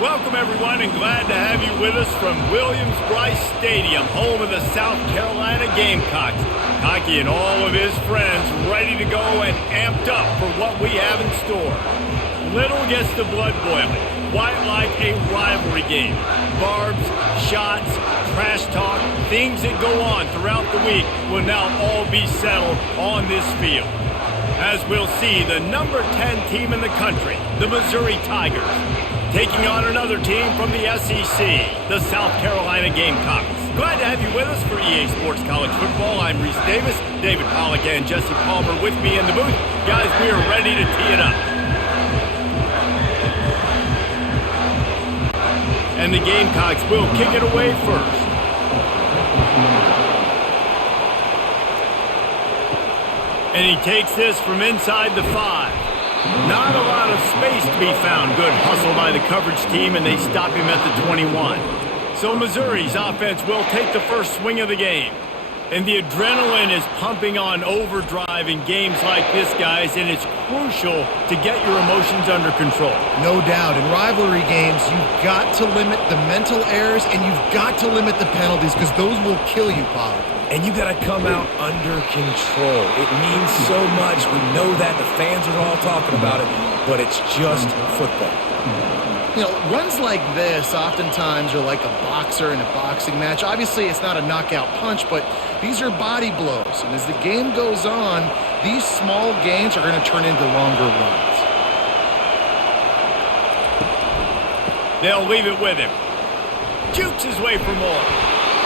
Welcome, everyone, and glad to have you with us from Williams-Brice Stadium, home of the South Carolina Gamecocks. Cocky and all of his friends ready to go and amped up for what we have in store. Little gets the blood boiling, quite like a rivalry game. Barbs, shots, trash talk, things that go on throughout the week will now all be settled on this field. As we'll see, the number 10 team in the country, the Missouri Tigers, taking on another team from the SEC, the South Carolina Gamecocks. Glad to have you with us for EA Sports College Football. I'm Reese Davis, David Pollack and Jesse Palmer with me in the booth. Guys, we are ready to tee it up. And the Gamecocks will kick it away first. And he takes this from inside the 5. Not a lot of space to be found. Good hustle by the coverage team, and they stop him at the 21. So Missouri's offense will take the first swing of the game. And the adrenaline is pumping on overdrive in games like this, guys, and it's crucial to get your emotions under control. No doubt. In rivalry games, you've got to limit the mental errors, and you've got to limit the penalties because those will kill you, Pollard. And you got to come out under control. It means so much. We know that. The fans are all talking about it, but it's just football. You know, runs like this oftentimes are like a boxer in a boxing match. Obviously, it's not a knockout punch, but these are body blows. And as the game goes on, these small gains are going to turn into longer runs. They'll leave it with him. Jukes his way for more.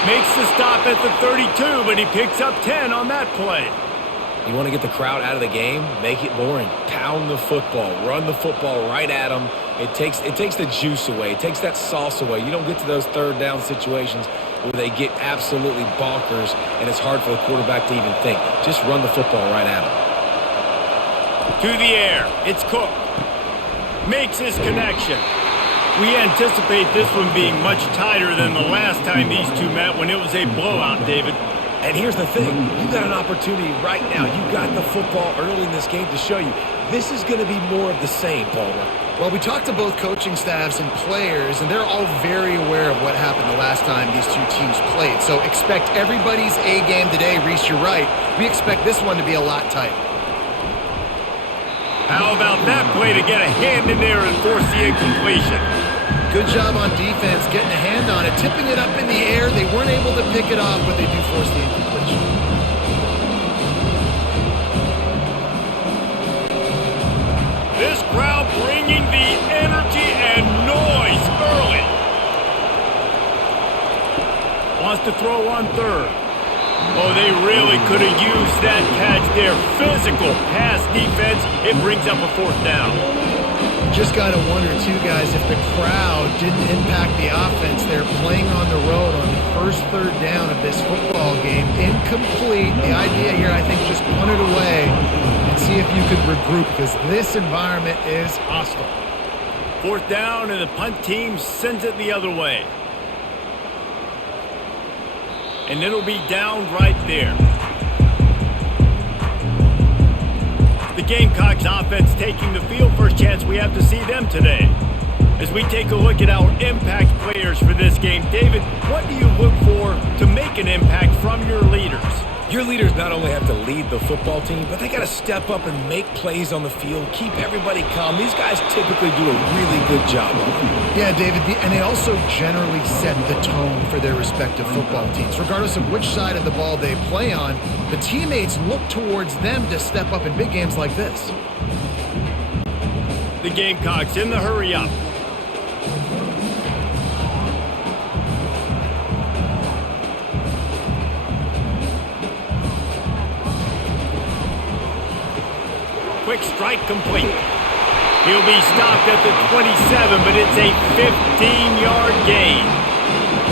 Makes the stop at the 32, but he picks up 10 on that play. You want to get the crowd out of the game? Make it boring. Pound the football. Run the football right at them. It takes the juice away. It takes that sauce away. You don't get to those third down situations where they get absolutely bonkers, and it's hard for the quarterback to even think. Just run the football right at them. To the air. It's Cook. Makes his connection. We anticipate this one being much tighter than the last time these two met when it was a blowout, David. And here's the thing. You got an opportunity right now. You got the football early in this game to show you. This is going to be more of the same, Palmer. Well, we talked to both coaching staffs and players, and they're all very aware of what happened the last time these two teams played. So expect everybody's A game today. Reese, you're right. We expect this one to be a lot tighter. How about that play to get a hand in there and force the incompletion? Good job on defense getting a hand on it, tipping it up in the air. They weren't able to pick it off, but they do force the incompletion. This crowd bringing the energy and noise early. Wants to throw on third. Oh, they really could have used that catch there. Physical pass defense. It brings up a fourth down. Just got to wonder, too, guys, if the crowd didn't impact the offense. They're playing on the road on the first third down of this football game. Incomplete. The idea here, I think, just punt it away and see if you could regroup because this environment is hostile. Fourth down, and the punt team sends it the other way. And it'll be down right there. The Gamecocks offense taking the field. First chance we have to see them today. As we take a look at our impact players for this game, David, what do you look for to make an impact from your leaders? Your leaders not only have to lead the football team, but they got to step up and make plays on the field, keep everybody calm. These guys typically do a really good job of it. Yeah, David, and they also generally set the tone for their respective football teams. Regardless of which side of the ball they play on, the teammates look towards them to step up in big games like this. The Gamecocks in the hurry up. Quick strike complete. He'll be stopped at the 27, but it's a 15-yard gain.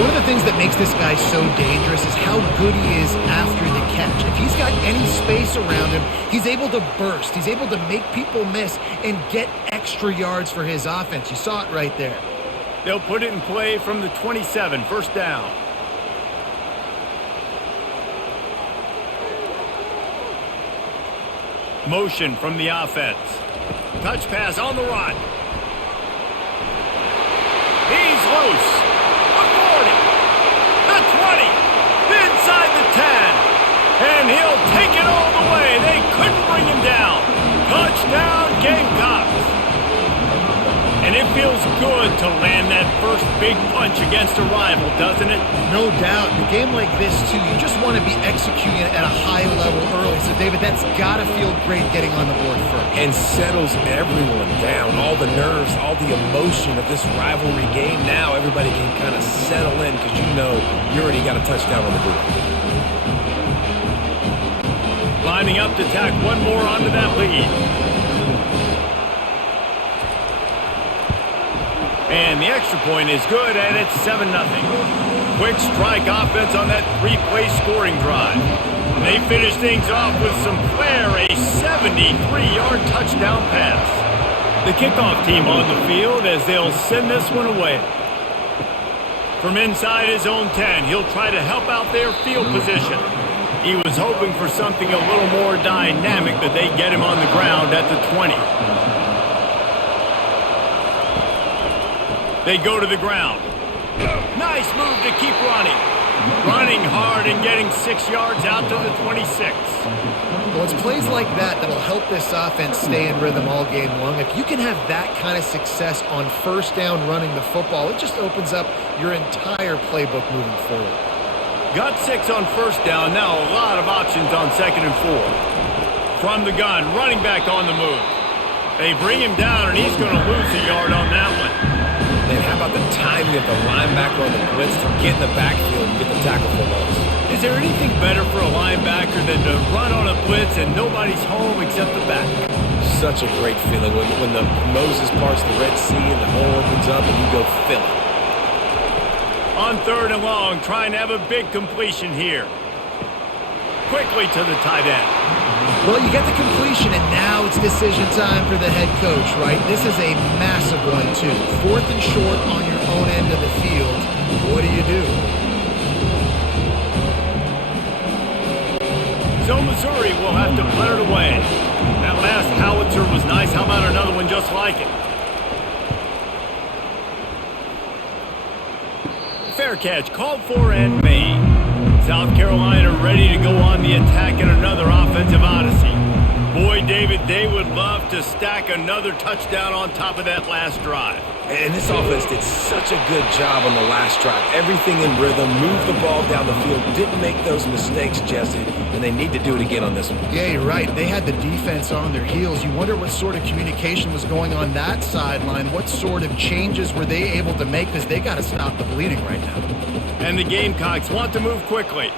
One of the things that makes this guy so dangerous is how good he is after the catch. If he's got any space around him, he's able to burst. He's able to make people miss and get extra yards for his offense. You saw it right there. They'll put it in play from the 27, first down. Motion from the offense. Touch pass on the run. He's loose. The 40. The 20. Inside the 10. And he'll take it all the way. They couldn't bring him down. Touchdown, Gamecocks. And it feels good to land that first big punch against a rival, doesn't it? No doubt. In a game like this, too, you just want to be executing it at a high level early. So, David, that's got to feel great getting on the board first. And settles everyone down. All the nerves, all the emotion of this rivalry game. Now everybody can kind of settle in because you know you already got a touchdown on the board. Lining up to tack one more onto that lead. And the extra point is good, and it's 7-0. Quick strike offense on that three-play scoring drive. And they finish things off with some flair, a 73-yard touchdown pass. The kickoff team on the field as they'll send this one away. From inside his own 10, he'll try to help out their field position. He was hoping for something a little more dynamic, that they get him on the ground at the 20. They go to the ground. Nice move to keep running. Running hard and getting 6 yards out to the 26. Well, it's plays like that that'll help this offense stay in rhythm all game long. If you can have that kind of success on first down running the football, it just opens up your entire playbook moving forward. Got 6 on first down. Now a lot of options on 2nd and 4. From the gun, running back on the move. They bring him down, and he's going to lose a yard on that one. And how about the timing of the linebacker on the blitz to get in the backfield and get the tackle for loss? Is there anything better for a linebacker than to run on a blitz and nobody's home except the back? Such a great feeling when the Moses parts the Red Sea and the hole opens up and you go fill it. On 3rd and long, trying to have a big completion here. Quickly to the tight end. Well, you get the completion, and now it's decision time for the head coach, right? This is a massive one, too. 4th and short on your own end of the field. What do you do? So Missouri will have to put it away. That last howitzer was nice. How about another one just like it? Fair catch, called for and made. South Carolina ready to go on the attack in another offensive odyssey. Boy, David, they would love to stack another touchdown on top of that last drive. And this offense did such a good job on the last drive. Everything in rhythm, moved the ball down the field, didn't make those mistakes, Jesse, and they need to do it again on this one. Yeah, you're right. They had the defense on their heels. You wonder what sort of communication was going on that sideline. What sort of changes were they able to make, because they got to stop the bleeding right now. And the Gamecocks want to move quickly.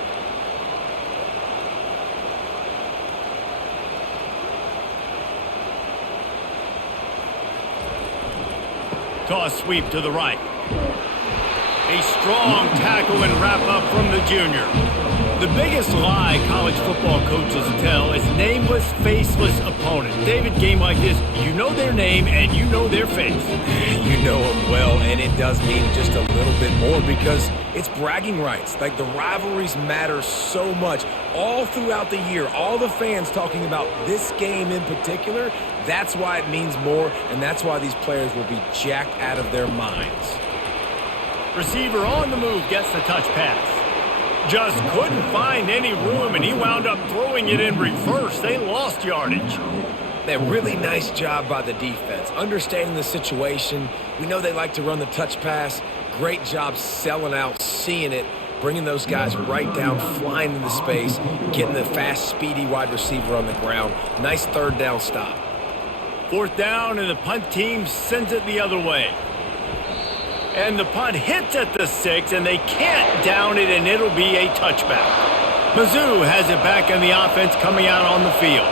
Toss sweep to the right. A strong tackle and wrap up from the junior. The biggest lie college football coaches tell is nameless, faceless opponent. David, game like this, you know their name and you know their face. You know them well, and it does mean just a little bit more because it's bragging rights. Like, the rivalries matter so much all throughout the year. All the fans talking about this game in particular, that's why it means more, and that's why these players will be jacked out of their minds. Receiver on the move gets the touch pass. Just couldn't find any room, and he wound up throwing it in reverse. They lost yardage. A really nice job by the defense, understanding the situation. We know they like to run the touch pass. Great job selling out, seeing it, bringing those guys right down, flying into space, getting the fast, speedy wide receiver on the ground. Nice 3rd down stop. 4th down, and the punt team sends it the other way. And the punt hits at the 6, and they can't down it, and it'll be a touchback. Mizzou has it back in the offense coming out on the field.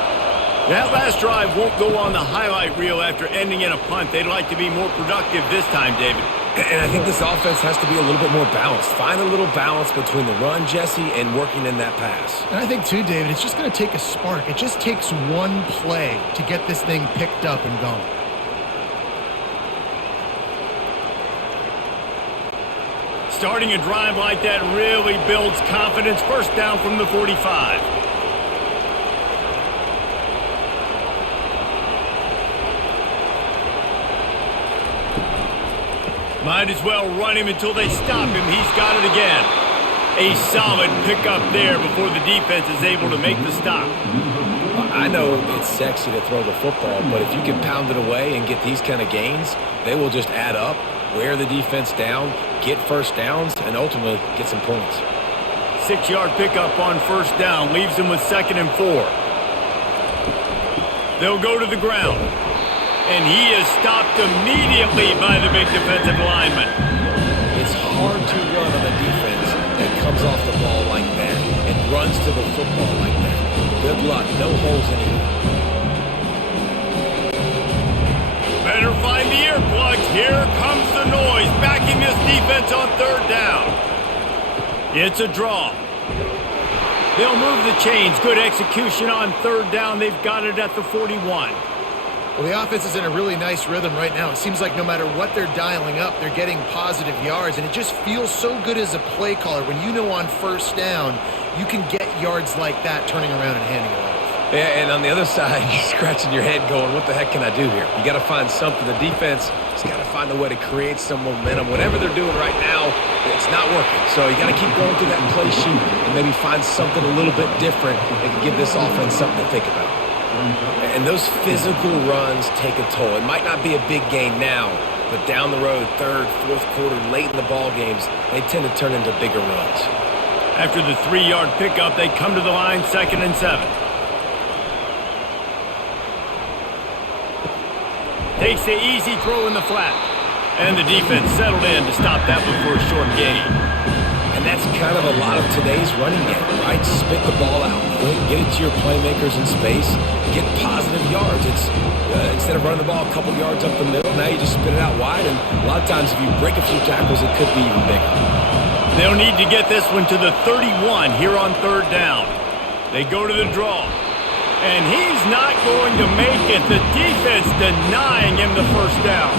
That last drive won't go on the highlight reel after ending in a punt. They'd like to be more productive this time, David. And I think this offense has to be a little bit more balanced. Find a little balance between the run, Jesse, and working in that pass. And I think, too, David, it's just going to take a spark. It just takes one play to get this thing picked up and going. Starting a drive like that really builds confidence. 1st down from the 45. Might as well run him until they stop him. He's got it again. A solid pickup there before the defense is able to make the stop. I know it's sexy to throw the football, but if you can pound it away and get these kind of gains, they will just add up, wear the defense down, get first downs, and ultimately get some points. 6-yard pickup on first down leaves them with 2nd and 4. They'll go to the ground. And he is stopped immediately by the big defensive lineman. It's hard to run on a defense that comes off the ball like that and runs to the football like that. Good luck. No holes anywhere. Better find the earplugs. Here comes the noise, backing this defense on 3rd down. It's a draw. They'll move the chains. Good execution on 3rd down. They've got it at the 41. Well, the offense is in a really nice rhythm right now. It seems like no matter what they're dialing up, they're getting positive yards, and it just feels so good as a play caller when you know on 1st down you can get yards like that turning around and handing it off. Yeah, and on the other side, you're scratching your head going, what the heck can I do here? You got to find something. The defense has got to find a way to create some momentum. Whatever they're doing right now, it's not working. So you got to keep going through that play sheet and maybe find something a little bit different that can give this offense something to think about. And those physical runs take a toll. It might not be a big gain now, but down the road, 3rd, 4th quarter, late in the ball games, they tend to turn into bigger runs. After the 3-yard pickup, they come to the line, 2nd and 7. Takes the easy throw in the flat. And the defense settled in to stop that one for a short gain. And that's kind of a lot of today's running game, right? Spit the ball out quick, get it to your playmakers in space, get positive yards. It's instead of running the ball a couple yards up the middle, now you just spit it out wide. And a lot of times if you break a few tackles, it could be even bigger. They'll need to get this one to the 31 here on 3rd down. They go to the draw. And he's not going to make it. The defense denying him the 1st down.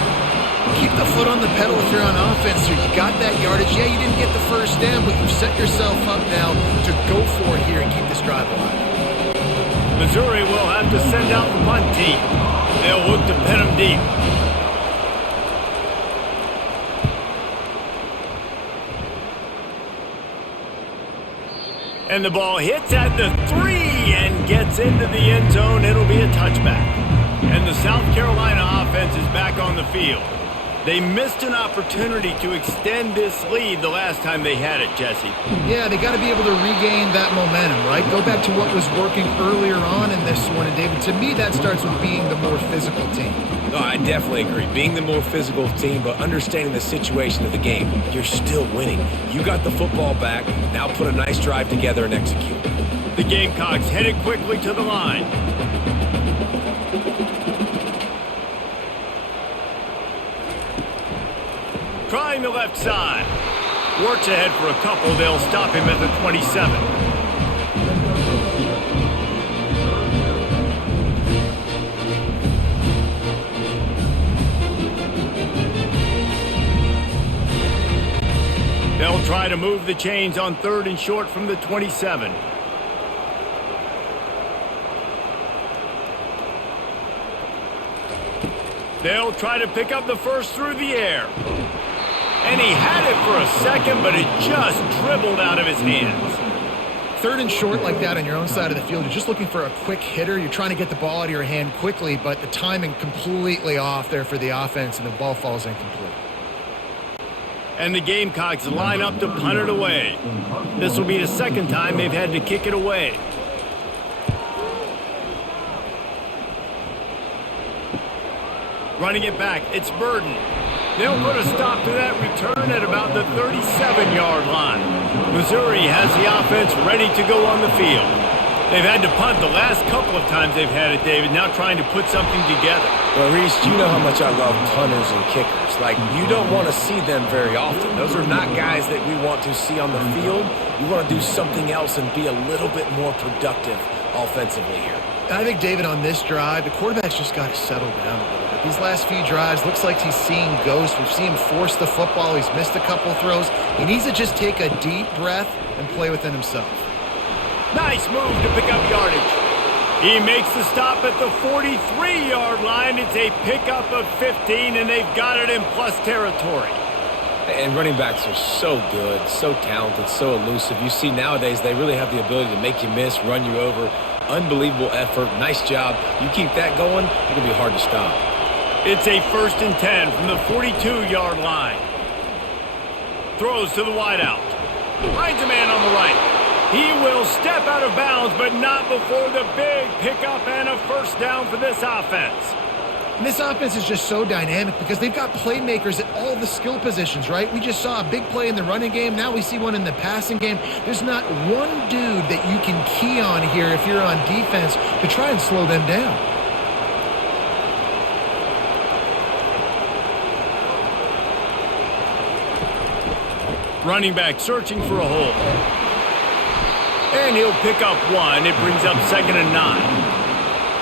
Keep the foot on the pedal if you're on offense here. You got that yardage. Yeah, you didn't get the 1st down, but you've set yourself up now to go for it here and keep this drive alive. Missouri will have to send out the punt team. They'll look to pin them deep. And the ball hits at the 3 and gets into the end zone. It'll be a touchback. And the South Carolina offense is back on the field. They missed an opportunity to extend this lead the last time they had it, Jesse. Yeah, they got to be able to regain that momentum, right? Go back to what was working earlier on in this one. And, David, to me, that starts with being the more physical team. No, I definitely agree. Being the more physical team, but understanding the situation of the game. You're still winning. You got the football back. Now put a nice drive together and execute. The Gamecocks headed quickly to the line. Trying the left side. Works ahead for a couple. They'll stop him at the 27. They'll try to move the chains on 3rd and short from the 27. They'll try to pick up the 1st through the air. And he had it for a second, but it just dribbled out of his hands. 3rd and short like that on your own side of the field, you're just looking for a quick hitter. You're trying to get the ball out of your hand quickly, but the timing completely off there for the offense, and the ball falls incomplete. And the Gamecocks line up to punt it away. This will be the 2nd time they've had to kick it away. Running it back, it's Burden. They'll put a stop to that return at about the 37-yard line. Missouri has the offense ready to go on the field. They've had to punt the last couple of times they've had it, David, now trying to put something together. Well, Reese, you know how much I love punters and kickers. Like, you don't want to see them very often. Those are not guys that we want to see on the field. We want to do something else and be a little bit more productive offensively here. I think, David, on this drive, the quarterback's just got to settle down a little bit. These last few drives, looks like he's seeing ghosts. We've seen him force the football. He's missed a couple throws. He needs to just take a deep breath and play within himself. Nice move to pick up yardage. He makes the stop at the 43-yard line. It's a pickup of 15, and they've got it in plus territory. And running backs are so good, so talented, so elusive. You see nowadays they really have the ability to make you miss, run you over. Unbelievable effort. Nice job. You keep that going, it's going to be hard to stop. It's a 1st and 10 from the 42-yard line. Throws to the wideout. Finds a man on the right. He will step out of bounds, but not before the big pickup and a 1st down for this offense. And this offense is just so dynamic because they've got playmakers at all the skill positions, right? We just saw a big play in the running game. Now we see one in the passing game. There's not one dude that you can key on here if you're on defense to try and slow them down. Running back searching for a hole. And he'll pick up one. It brings up 2nd and 9.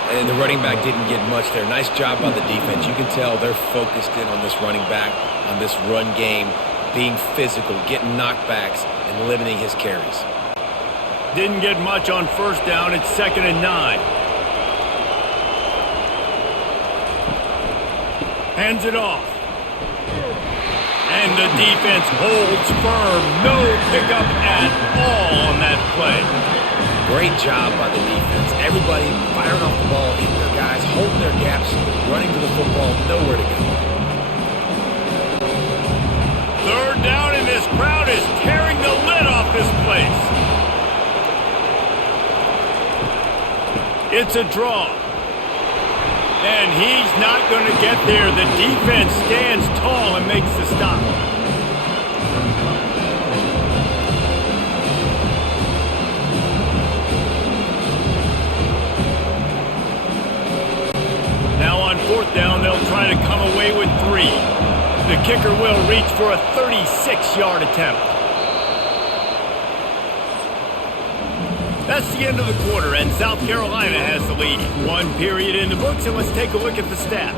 And the running back didn't get much there. Nice job by the defense. You can tell they're focused in on this running back, on this run game, being physical, getting knockbacks, and limiting his carries. Didn't get much on 1st down. It's 2nd and 9. Hands it off. And the defense holds firm. No pickup at all on that play. Great job by the defense. Everybody firing off the ball, hitting their guys, holding their gaps, running to the football, nowhere to go. 3rd down, and this crowd is tearing the lid off this place. It's a draw. And he's not going to get there. The defense stands tall and makes the stop. Now on 4th down, they'll try to come away with 3. The kicker will reach for a 36-yard attempt. That's the end of the quarter, and South Carolina has the lead. 1 period in the books, and let's take a look at the stats.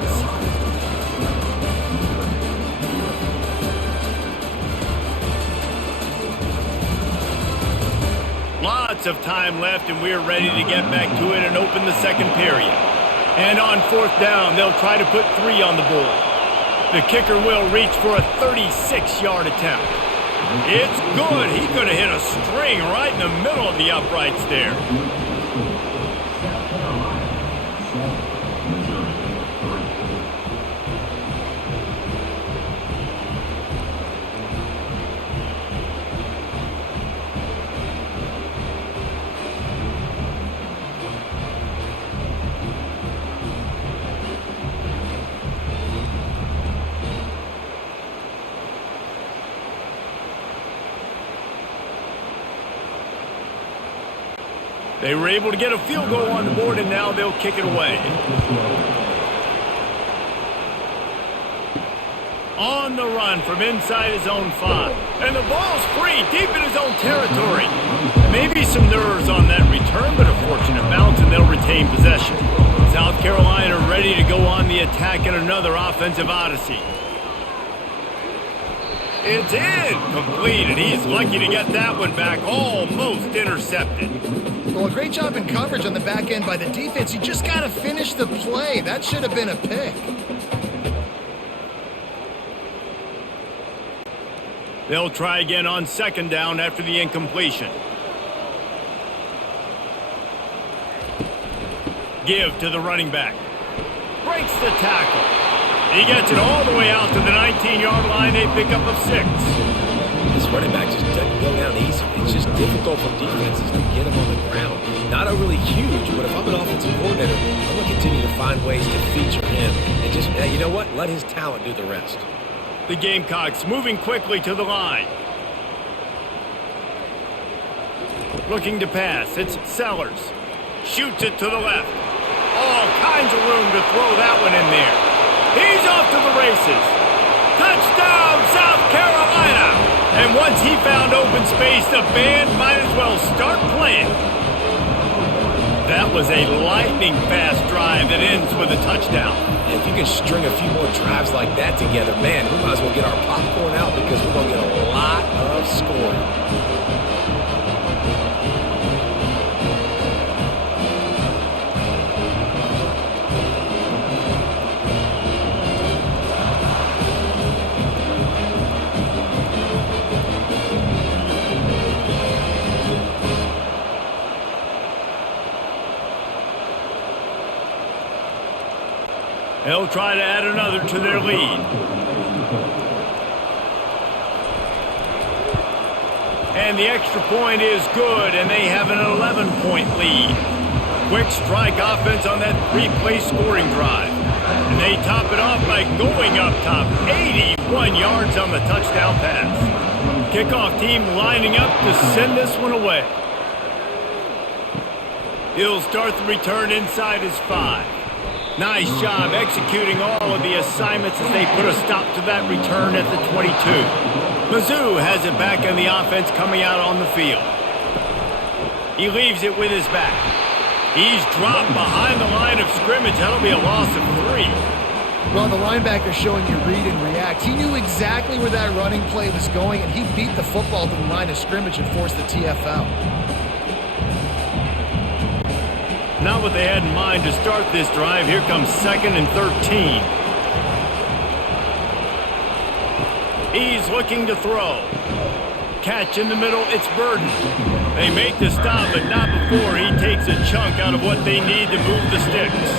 Lots of time left, and we're ready to get back to it and open the 2nd period. And on 4th down, they'll try to put 3 on the board. The kicker will reach for a 36-yard attempt. It's good. He could have hit a string right in the middle of the uprights there. They were able to get a field goal on the board, and now they'll kick it away. On the run from inside his own 5. And the ball's free, deep in his own territory. Maybe some nerves on that return, but a fortunate bounce, and they'll retain possession. South Carolina ready to go on the attack in another offensive odyssey. It's in, complete, and he's lucky to get that one back, almost intercepted. Well, a great job in coverage on the back end by the defense. You just got to finish the play. That should have been a pick. They'll try again on 2nd down after the incompletion. Give to the running back. Breaks the tackle. He gets it all the way out to the 19-yard line. A pickup of 6. This running back just doesn't go down easy. It's just difficult for defenses to get him on the ground. Not overly huge, but if I'm an offensive coordinator, I'm going to continue to find ways to feature him. And just, you know what? Let his talent do the rest. The Gamecocks moving quickly to the line. Looking to pass. It's Sellers. Shoots it to the left. All kinds of room to throw that one in there. He's off to the races. Touchdown, South Carolina! And once he found open space, the band might as well start playing. That was a lightning-fast drive that ends with a touchdown. If you can string a few more drives like that together, man, we might as well get our popcorn out because we're going to get a lot of scoring. They'll try to add another to their lead. And the extra point is good, and they have an 11-point lead. Quick strike offense on that three-play scoring drive. And they top it off by going up top. 81 yards on the touchdown pass. Kickoff team lining up to send this one away. He'll start the return inside his 5. Nice job executing all of the assignments as they put a stop to that return at the 22. Mizzou has it back on the offense coming out on the field. He leaves it with his back. He's dropped behind the line of scrimmage. That'll be a loss of 3. Well, the linebacker showing you read and react. He knew exactly where that running play was going, and he beat the football to the line of scrimmage and forced the TFL. Not what they had in mind to start this drive. Here comes 2nd and 13. He's looking to throw. Catch in the middle, it's Burden. They make the stop, but not before he takes a chunk out of what they need to move the sticks.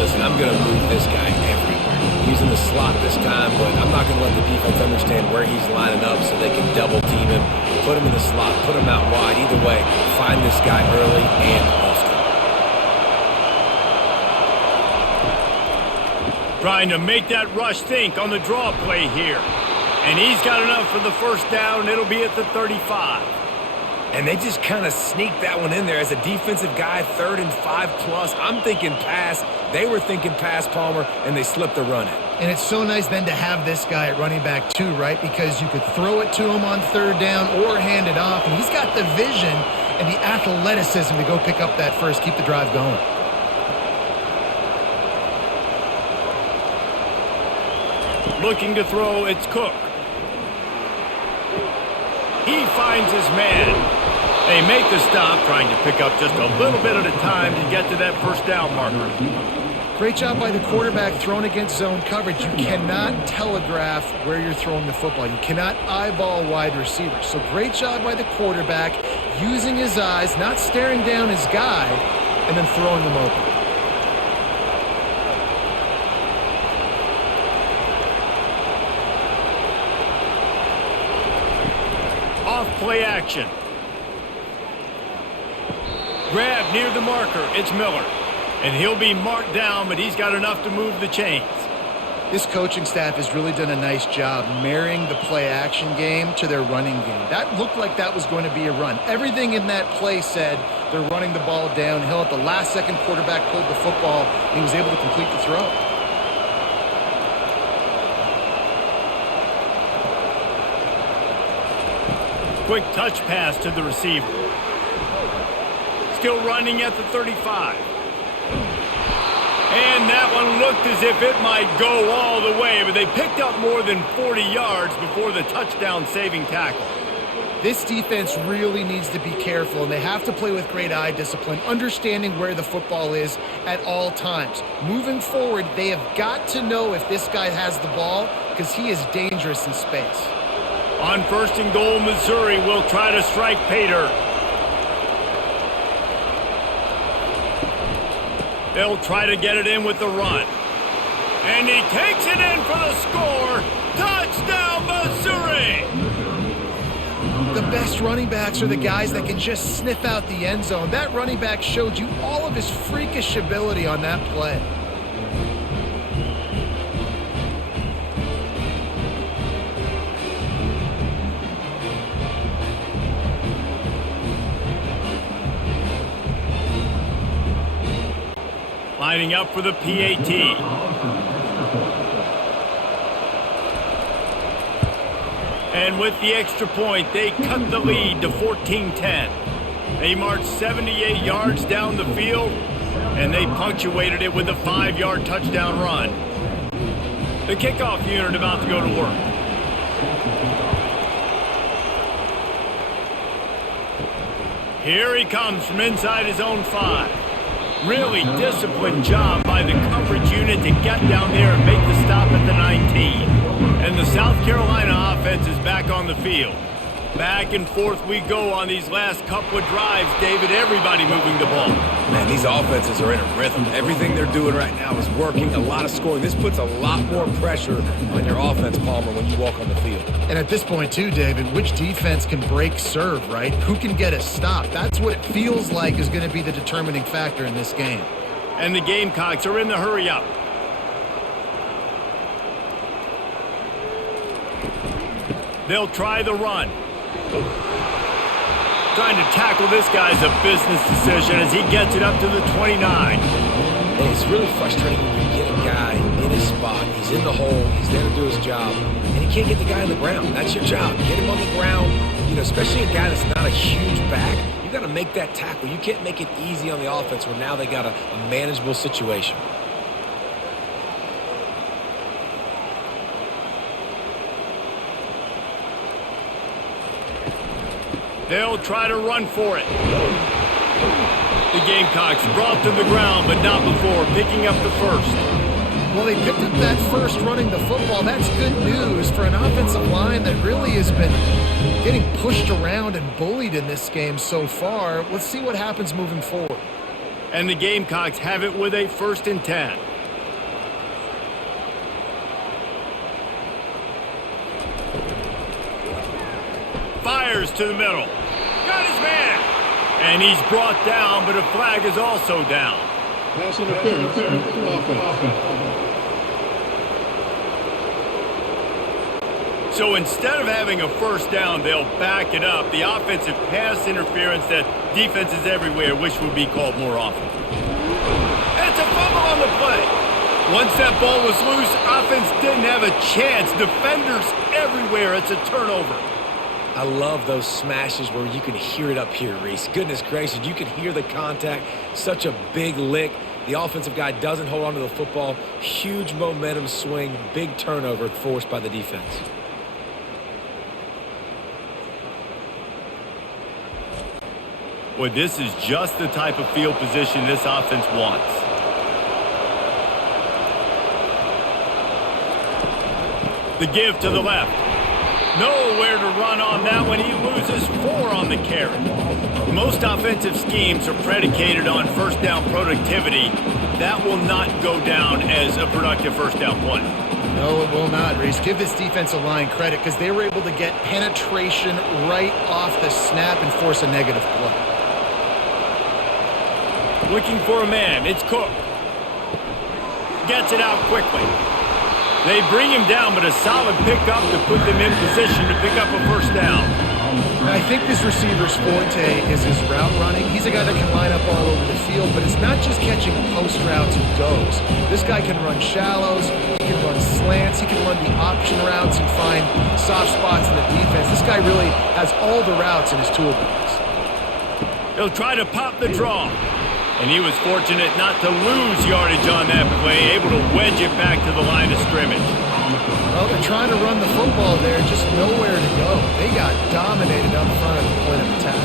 Listen, I'm going to move this guy everywhere. He's in the slot this time, but I'm not going to let the defense understand where he's lining up so they can double team him, put him in the slot, put him out wide. Either way, find this guy early and often. Trying to make that rush think on the draw play here. And he's got enough for the first down. It'll be at the 35. And they just kind of sneaked that one in there as a defensive guy, 3rd and 5+. I'm thinking pass. They were thinking pass, Palmer, and they slipped the run in. And it's so nice then to have this guy at running back too, right? Because you could throw it to him on 3rd down or hand it off. And he's got the vision and the athleticism to go pick up that first, keep the drive going. Looking to throw, it's Cook. He finds his man. They make the stop, trying to pick up just a little bit at a time to get to that first down marker. Great job by the quarterback thrown against zone coverage. You cannot telegraph where you're throwing the football. You cannot eyeball wide receivers. So great job by the quarterback using his eyes, not staring down his guy, and then throwing them open. Play action. Grab near the marker. It's Miller. And he'll be marked down, but he's got enough to move the chains. This coaching staff has really done a nice job marrying the play action game to their running game. That looked like that was going to be a run. Everything in that play said they're running the ball downhill. At the last second, quarterback pulled the football, and he was able to complete the throw. Quick touch pass to the receiver. Still running at the 35. And that one looked as if it might go all the way, but they picked up more than 40 yards before the touchdown-saving tackle. This defense really needs to be careful, and they have to play with great eye discipline, understanding where the football is at all times. Moving forward, they have got to know if this guy has the ball, because he is dangerous in space. On 1st and goal, Missouri will try to strike Pater. They'll try to get it in with the run. And he takes it in for the score. Touchdown, Missouri! The best running backs are the guys that can just sniff out the end zone. That running back showed you all of his freakish ability on that play. Lining up for the PAT. And with the extra point, they cut the lead to 14-10. They marched 78 yards down the field, and they punctuated it with a 5-yard touchdown run. The kickoff unit about to go to work. Here he comes from inside his own 5. Really disciplined job by the coverage unit to get down there and make the stop at the 19. And the South Carolina offense is back on the field. Back and forth we go on these last couple of drives, David. Everybody moving the ball. Man, these offenses are in a rhythm. Everything they're doing right now is working. A lot of scoring. This puts a lot more pressure on your offense, Palmer, when you walk on the field. And at this point, too, David, which defense can break serve, right? Who can get a stop? That's what it feels like is going to be the determining factor in this game. And the Gamecocks are in the hurry-up. They'll try the run. Trying to tackle this guy's a business decision as he gets it up to the 29. And it's really frustrating when you get a guy in his spot. He's in the hole. He's there to do his job. And he can't get the guy on the ground. That's your job. Get him on the ground. You know, especially a guy that's not a huge back. You got to make that tackle. You can't make it easy on the offense where now they got a manageable situation. They'll try to run for it. The Gamecocks brought to the ground, but not before picking up the first. Well, they picked up that first running the football. That's good news for an offensive line that really has been getting pushed around and bullied in this game so far. Let's see what happens moving forward. And the Gamecocks have it with a 1st and 10. Fires to the middle. Got his man. And he's brought down, but a flag is also down. Pass interference. Offense. So instead of having a first down, they'll back it up. The offensive pass interference that defenses everywhere wish would be called more often. And it's a fumble on the play. Once that ball was loose, offense didn't have a chance. Defenders everywhere. It's a turnover. I love those smashes where you can hear it up here, Reese. Goodness gracious, you can hear the contact. Such a big lick. The offensive guy doesn't hold on to the football. Huge momentum swing. Big turnover forced by the defense. Boy, this is just the type of field position this offense wants. The give to the left. Nowhere to run on that one. He loses 4 on the carry. Most offensive schemes are predicated on first down productivity. That will not go down as a productive first down play. No, it will not, Reese. Give this defensive line credit because they were able to get penetration right off the snap and force a negative play. Looking for a man. It's Cook. Gets it out quickly. They bring him down, but a solid pickup to put them in position to pick up a first down. I think this receiver's forte is his route running. He's a guy that can line up all over the field, but it's not just catching post routes and goes. This guy can run shallows, he can run slants, he can run the option routes and find soft spots in the defense. This guy really has all the routes in his toolbox. He'll try to pop the draw. And he was fortunate not to lose yardage on that play, able to wedge it back to the line of scrimmage. Well, they're trying to run the football there, just nowhere to go. They got dominated up front at the point of attack.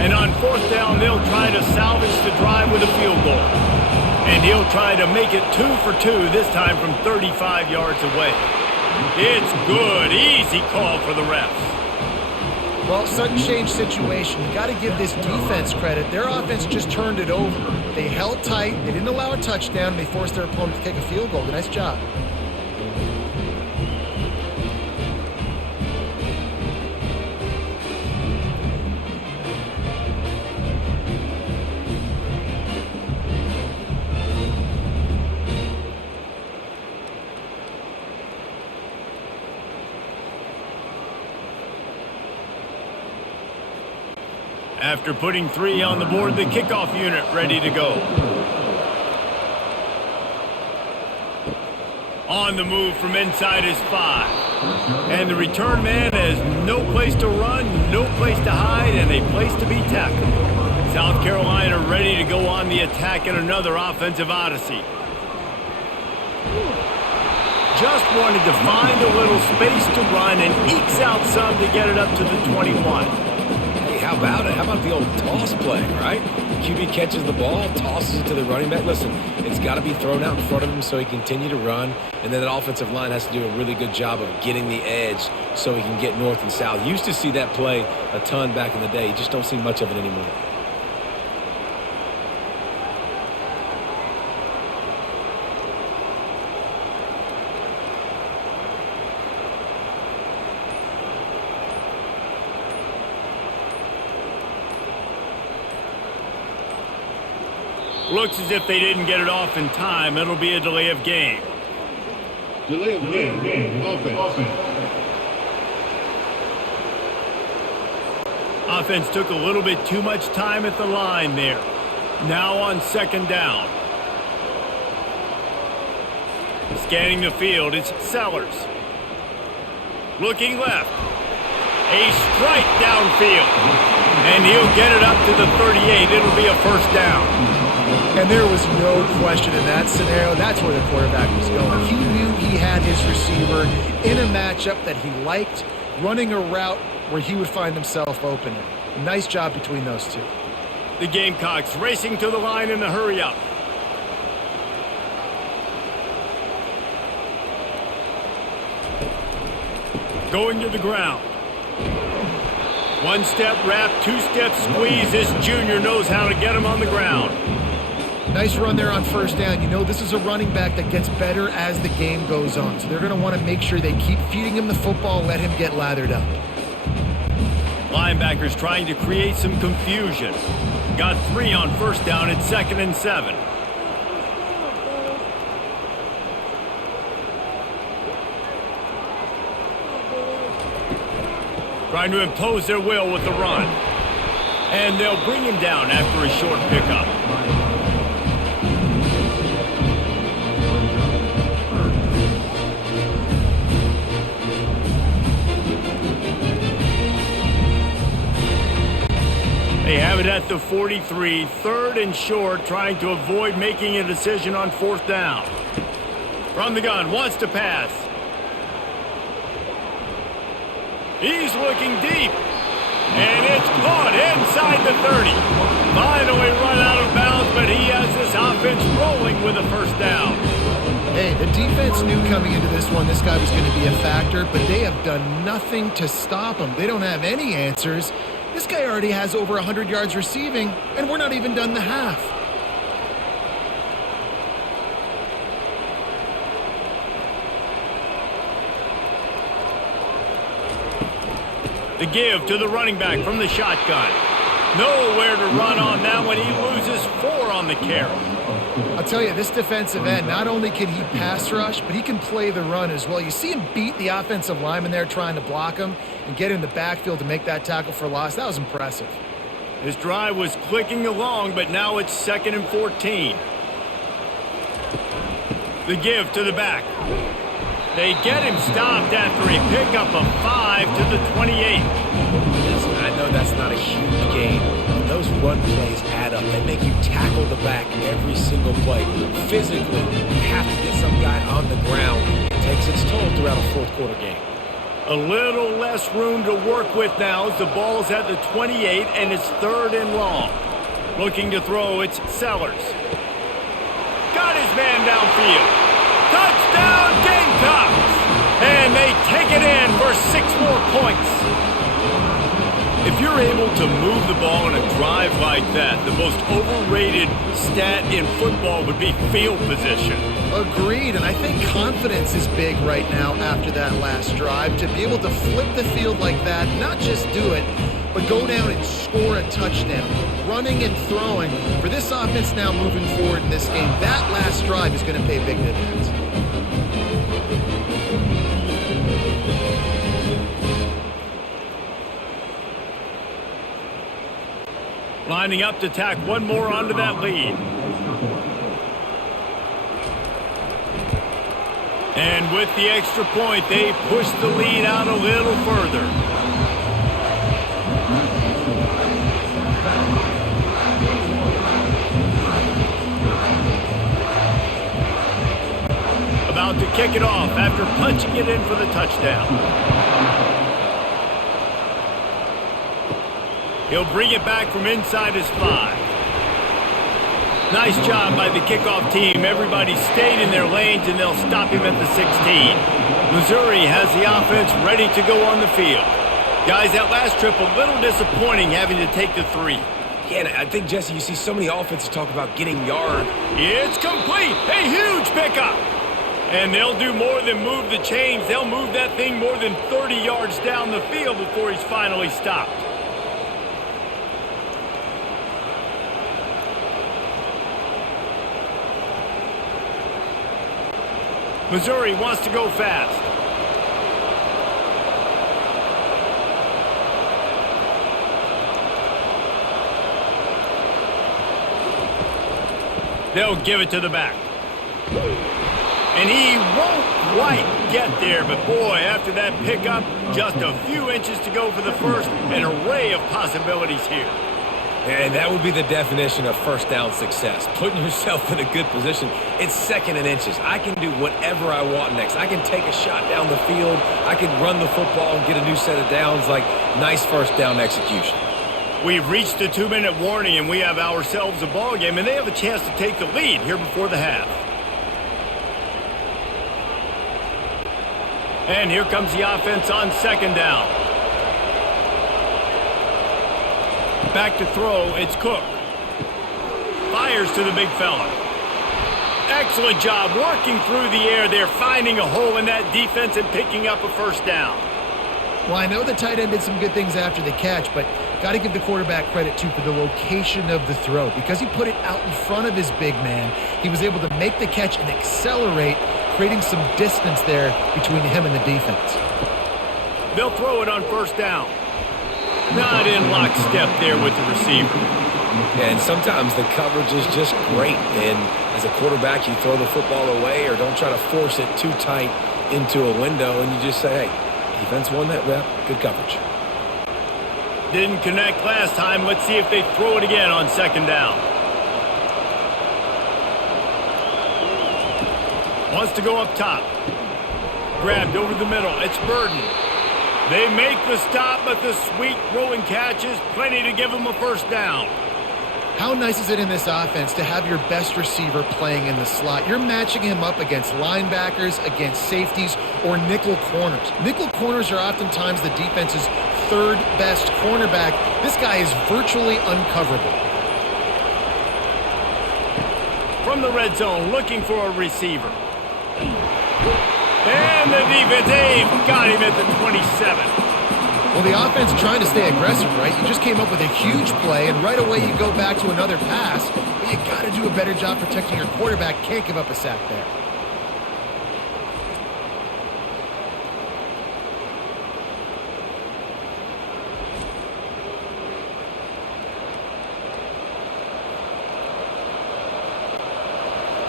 And on 4th down, they'll try to salvage the drive with a field goal. And he'll try to make it 2 for 2, this time from 35 yards away. It's good. Easy call for the refs. Well, sudden change situation. You got to give this defense credit. Their offense just turned it over. They held tight. They didn't allow a touchdown. And they forced their opponent to kick a field goal. Nice job. After putting 3 on the board, the kickoff unit ready to go. On the move from inside his 5. And the return man has no place to run, no place to hide, and a place to be tackled. South Carolina ready to go on the attack in another offensive odyssey. Just wanted to find a little space to run and ekes out some to get it up to the 21. How about it? How about the old toss play, right? QB catches the ball, tosses it to the running back. Listen, it's got to be thrown out in front of him so he can continue to run, and then the offensive line has to do a really good job of getting the edge so he can get north and south. Used to see that play a ton back in the day. You just don't see much of it anymore. Looks as if they didn't get it off in time. It'll be a delay of game. Delay of game. Offense. Offense took a little bit too much time at the line there. Now on second down. Scanning the field, it's Sellers. Looking left. A strike downfield. And he'll get it up to the 38. It'll be a first down. And there was no question in that scenario. That's where the quarterback was going. He knew he had his receiver in a matchup that he liked, running a route where he would find himself open. Nice job between those two. The Gamecocks racing to the line in the hurry-up. Going to the ground. One-step wrap, two-step squeeze. This junior knows how to get him on the ground. Nice run there on first down. You know, this is a running back that gets better as the game goes on. So they're going to want to make sure they keep feeding him the football, let him get lathered up. Linebackers trying to create some confusion. Got 3 on first down at 2nd and 7. Trying to impose their will with the run. And they'll bring him down after a short pickup. They have it at the 43, 3rd and short, trying to avoid making a decision on 4th down. From the gun, wants to pass. He's looking deep. And it's caught inside the 30. Finally run out of bounds, but he has this offense rolling with a first down. Hey, the defense knew coming into this one this guy was going to be a factor, but they have done nothing to stop him. They don't have any answers. This guy already has over 100 yards receiving, and we're not even done the half. The give to the running back from the shotgun. Nowhere to run on that one. He loses 4 on the carry. I'll tell you, this defensive end, not only can he pass rush, but he can play the run as well. You see him beat the offensive lineman there trying to block him and get in the backfield to make that tackle for loss. That was impressive. His drive was clicking along, but now it's 2nd and 14. The give to the back. They get him stopped after a pickup of 5 to the 28. Listen, I know that's not a huge gain. Those run plays add up. They make you tackle the back every single play. Physically, you have to get some guy on the ground. It takes its toll throughout a fourth quarter game. A little less room to work with now as the ball's at the 28 and it's 3rd and long. Looking to throw, it's Sellers. Got his man downfield. Touchdown Gamecocks! And they take it in for 6 more points. If you're able to move the ball in a drive like that, the most overrated stat in football would be field position. Agreed, and I think confidence is big right now after that last drive. To be able to flip the field like that, not just do it, but go down and score a touchdown. Running and throwing. For this offense now moving forward in this game, that last drive is going to pay big dividends. Lining up to tack one more onto that lead. And with the extra point, they push the lead out a little further. About to kick it off after punching it in for the touchdown. He'll bring it back from inside his 5. Nice job by the kickoff team. Everybody stayed in their lanes, and they'll stop him at the 16. Missouri has the offense ready to go on the field. Guys, that last trip a little disappointing having to take the 3. Yeah, and I think, Jesse, you see so many offenses talk about getting yard. It's complete. A huge pickup. And they'll do more than move the chains. They'll move that thing more than 30 yards down the field before he's finally stopped. Missouri wants to go fast. They'll give it to the back. And he won't quite get there, but boy, after that pickup, just a few inches to go for the first. An array of possibilities here. And that would be the definition of first down success. Putting yourself in a good position. It's 2nd and inches. I can do whatever I want next. I can take a shot down the field. I can run the football and get a new set of downs. Like, nice first down execution. We've reached the 2-minute warning, and we have ourselves a ball game, and they have a chance to take the lead here before the half. And here comes the offense on 2nd down. Back to throw, it's Cook. Fires to the big fella. Excellent job working through the air there, finding a hole in that defense and picking up a first down. Well, I know the tight end did some good things after the catch, but got to give the quarterback credit, too, for the location of the throw. Because he put it out in front of his big man, he was able to make the catch and accelerate, creating some distance there between him and the defense. They'll throw it on first down. Not in lockstep there with the receiver. And sometimes the coverage is just great. And as a quarterback, you throw the football away or don't try to force it too tight into a window, and you just say, hey, defense won that rep. Good coverage. Didn't connect last time. Let's see if they throw it again on 2nd down. Wants to go up top. Grabbed over the middle. It's Burden. They make the stop, but the sweet throwing catch is plenty to give them a first down. How nice is it in this offense to have your best receiver playing in the slot? You're matching him up against linebackers, against safeties, or nickel corners. Nickel corners are oftentimes the defense's 3rd best cornerback. This guy is virtually uncoverable. From the red zone, looking for a receiver. And the defense, they've got him at the 27. Well, the offense trying to stay aggressive, right? You just came up with a huge play, and right away you go back to another pass. But you got to do a better job protecting your quarterback. Can't give up a sack there.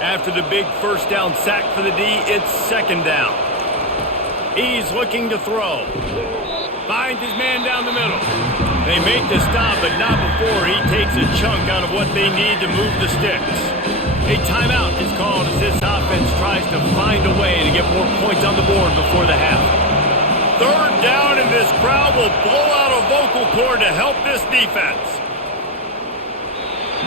After the big first down sack for the D, it's 2nd down. He's looking to throw. Finds his man down the middle. They make the stop, but not before he takes a chunk out of what they need to move the sticks. A timeout is called as this offense tries to find a way to get more points on the board before the half. 3rd down, and this crowd will blow out a vocal cord to help this defense.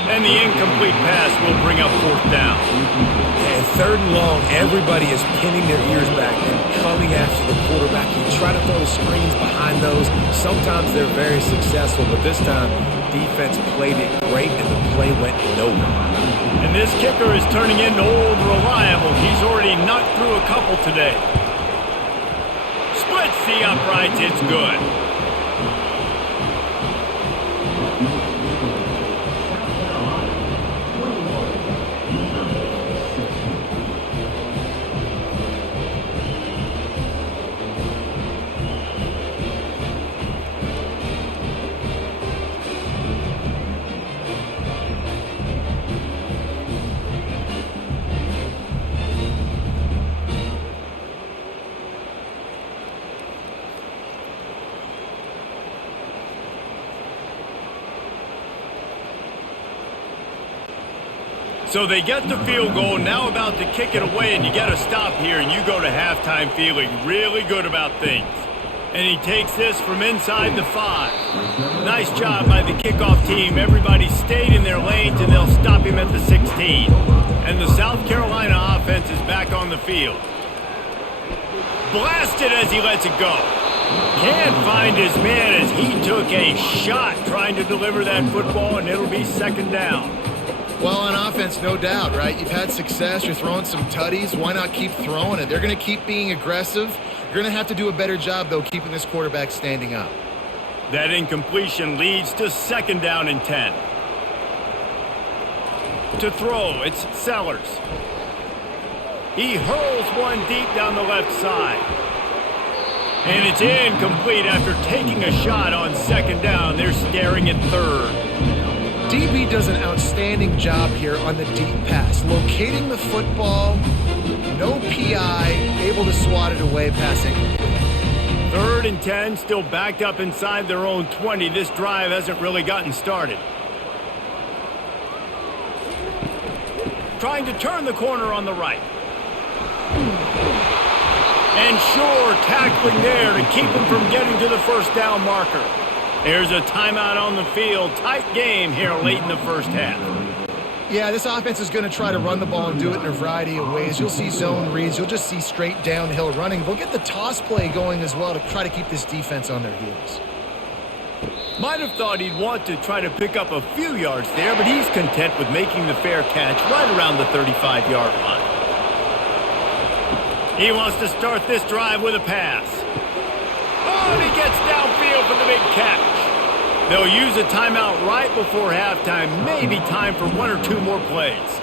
And the incomplete pass will bring up 4th down. And 3rd and long, everybody is pinning their ears back and coming after the quarterback. You try to throw screens behind those. Sometimes they're very successful, but this time, defense played it great, and the play went nowhere. And this kicker is turning into old reliable. He's already knocked through a couple today. Splits the uprights. It's good. So they get the field goal, now about to kick it away, and you get a stop here, and you go to halftime feeling really good about things. And he takes this from inside the 5. Nice job by the kickoff team. Everybody stayed in their lanes, and they'll stop him at the 16. And the South Carolina offense is back on the field. Blasted as he lets it go. Can't find his man as he took a shot trying to deliver that football, and it'll be second down. Well, on offense, no doubt, right? You've had success. You're throwing some tutties. Why not keep throwing it? They're going to keep being aggressive. You're going to have to do a better job, though, keeping this quarterback standing up. That incompletion leads to second down and 10. To throw, it's Sellers. He hurls one deep down the left side. And it's incomplete after taking a shot on second down. They're staring at third. DB does an outstanding job here on the deep pass. Locating the football, no PI, able to swat it away, passing. Third and 10, still backed up inside their own 20. This drive hasn't really gotten started. Trying to turn the corner on the right. And sure, tackling there to keep him from getting to the first down marker. There's a timeout on the field. Tight game here late in the first half. Yeah, this offense is going to try to run the ball and do it in a variety of ways. You'll see zone reads. You'll just see straight downhill running. They'll get the toss play going as well to try to keep this defense on their heels. Might have thought he'd want to try to pick up a few yards there, but he's content with making the fair catch right around the 35-yard line. He wants to start this drive with a pass. Oh, and he gets downfield for the big catch. They'll use a timeout right before halftime. Maybe time for one or two more plays.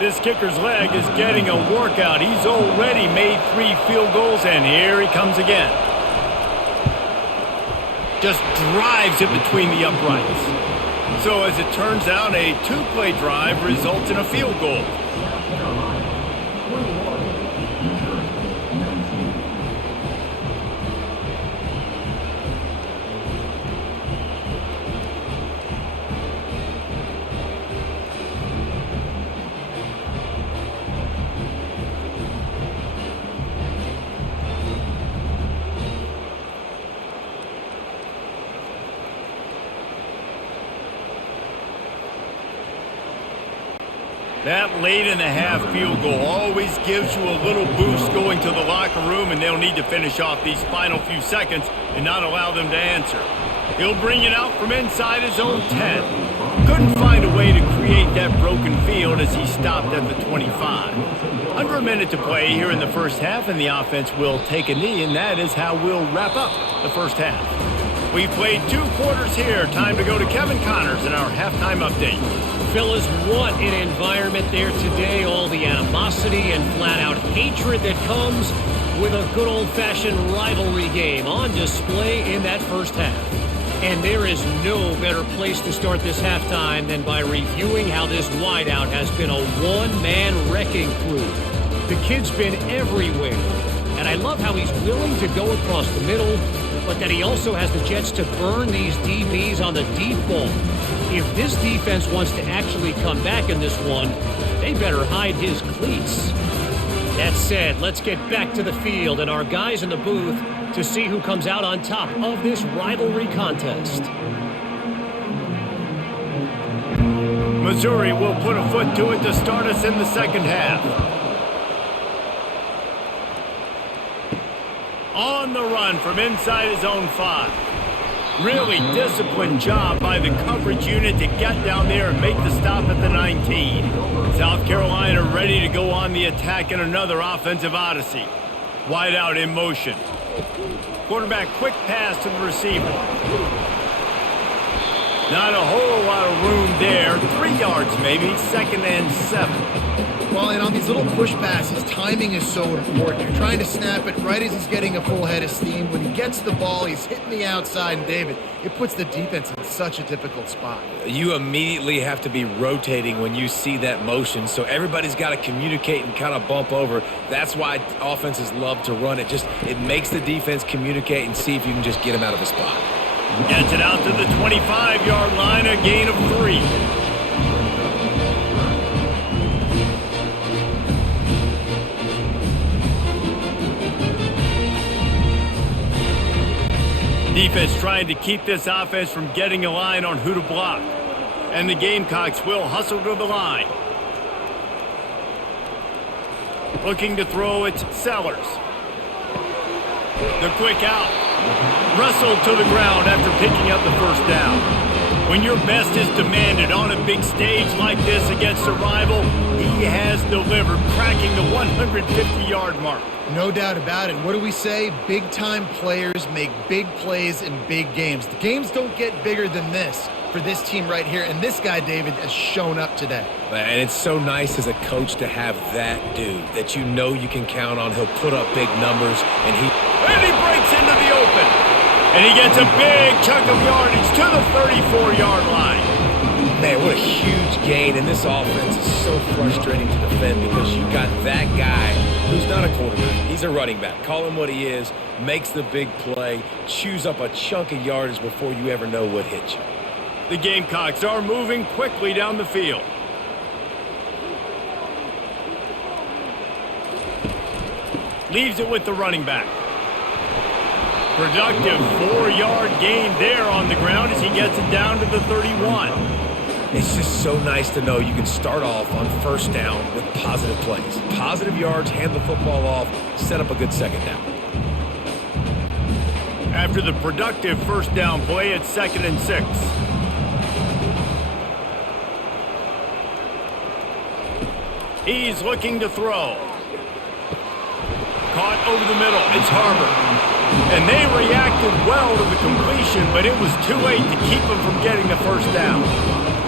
This kicker's leg is getting a workout. He's already made 3 field goals, and here he comes again. Just drives it between the uprights. So as it turns out, a 2-play drive results in a field goal. That late-in-the-half field goal always gives you a little boost going to the locker room, and they'll need to finish off these final few seconds and not allow them to answer. He'll bring it out from inside his own 10. Couldn't find a way to create that broken field as he stopped at the 25. Under a minute to play here in the first half, and the offense will take a knee, and that is how we'll wrap up the first half. We've played 2 quarters here. Time to go to Kevin Connors in our halftime update. Fellas, what an environment there today. All the animosity and flat-out hatred that comes with a good old-fashioned rivalry game on display in that first half. And there is no better place to start this halftime than by reviewing how this wideout has been a one-man wrecking crew. The kid's been everywhere. And I love how he's willing to go across the middle, but that he also has the jets to burn these DBs on the deep ball. If this defense wants to actually come back in this one, they better hide his cleats. That said, let's get back to the field and our guys in the booth to see who comes out on top of this rivalry contest. Missouri will put a foot to it to start us in the second half. On the run from inside his own 5. Really disciplined job by the coverage unit to get down there and make the stop at the 19. South Carolina ready to go on the attack in another offensive odyssey. Wide out in motion. Quarterback quick pass to the receiver. Not a whole lot of room there. 3 yards maybe, second and 7. Well, and on these little push passes, timing is so important. You're trying to snap it right as he's getting a full head of steam. When he gets the ball, he's hitting the outside, and David, it puts the defense in such a difficult spot. You immediately have to be rotating when you see that motion, so everybody's got to communicate and kind of bump over. That's why offenses love to run it. It makes the defense communicate and see if you can just get him out of a spot. Gets it out to the 25-yard line, a gain of 3. defense trying to keep this offense from getting a line on who to block. And the Gamecocks will hustle to the line. Looking to throw, it's Sellers. The quick out. Wrestled to the ground after picking up the first down. When your best is demanded on a big stage like this against a rival, he has delivered, cracking the 150-yard mark. No doubt about it. What do we say? Big-time players make big plays in big games. The games don't get bigger than this for this team right here, and this guy, David, has shown up today. And it's so nice as a coach to have that dude that you know you can count on. He'll put up big numbers, and he breaks into the open. And he gets a big chunk of yardage to the 34-yard line. Man, what a huge gain, and this offense is so frustrating to defend because you got that guy who's not a quarterback. He's a running back. Call him what he is, makes the big play, chews up a chunk of yardage before you ever know what hit you. The Gamecocks are moving quickly down the field. Leaves it with the running back. Productive 4-yard gain there on the ground as he gets it down to the 31. It's just so nice to know you can start off on first down with positive plays. Positive yards, hand the football off, set up a good second down. After the productive first down play, it's 2nd and 6. He's looking to throw. Caught over the middle. It's Harbor. And they reacted well to the completion, but it was too late to keep them from getting the first down.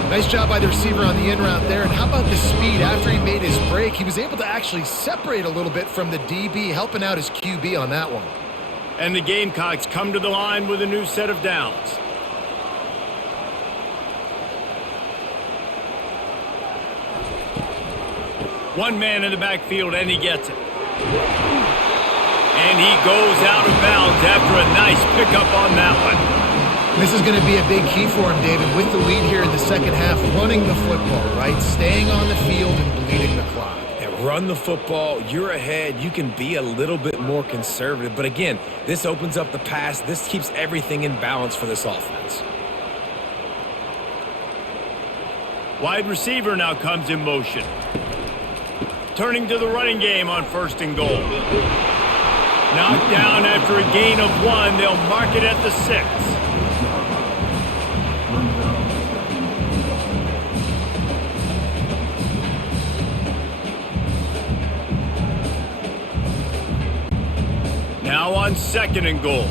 Nice job by the receiver on the in route there. And how about the speed? After he made his break, he was able to actually separate a little bit from the DB, helping out his QB on that one. And the Gamecocks come to the line with a new set of downs. One man in the backfield, and he gets it. And he goes out of bounds after a nice pickup on that one. This is going to be a big key for him, David, with the lead here in the second half, running the football, right? Staying on the field and bleeding the clock. And run the football, you're ahead, you can be a little bit more conservative. But again, this opens up the pass. This keeps everything in balance for this offense. Wide receiver now comes in motion. Turning to the running game on 1st and goal. Knocked down after a gain of 1. They'll mark it at the 6. Now on 2nd and goal.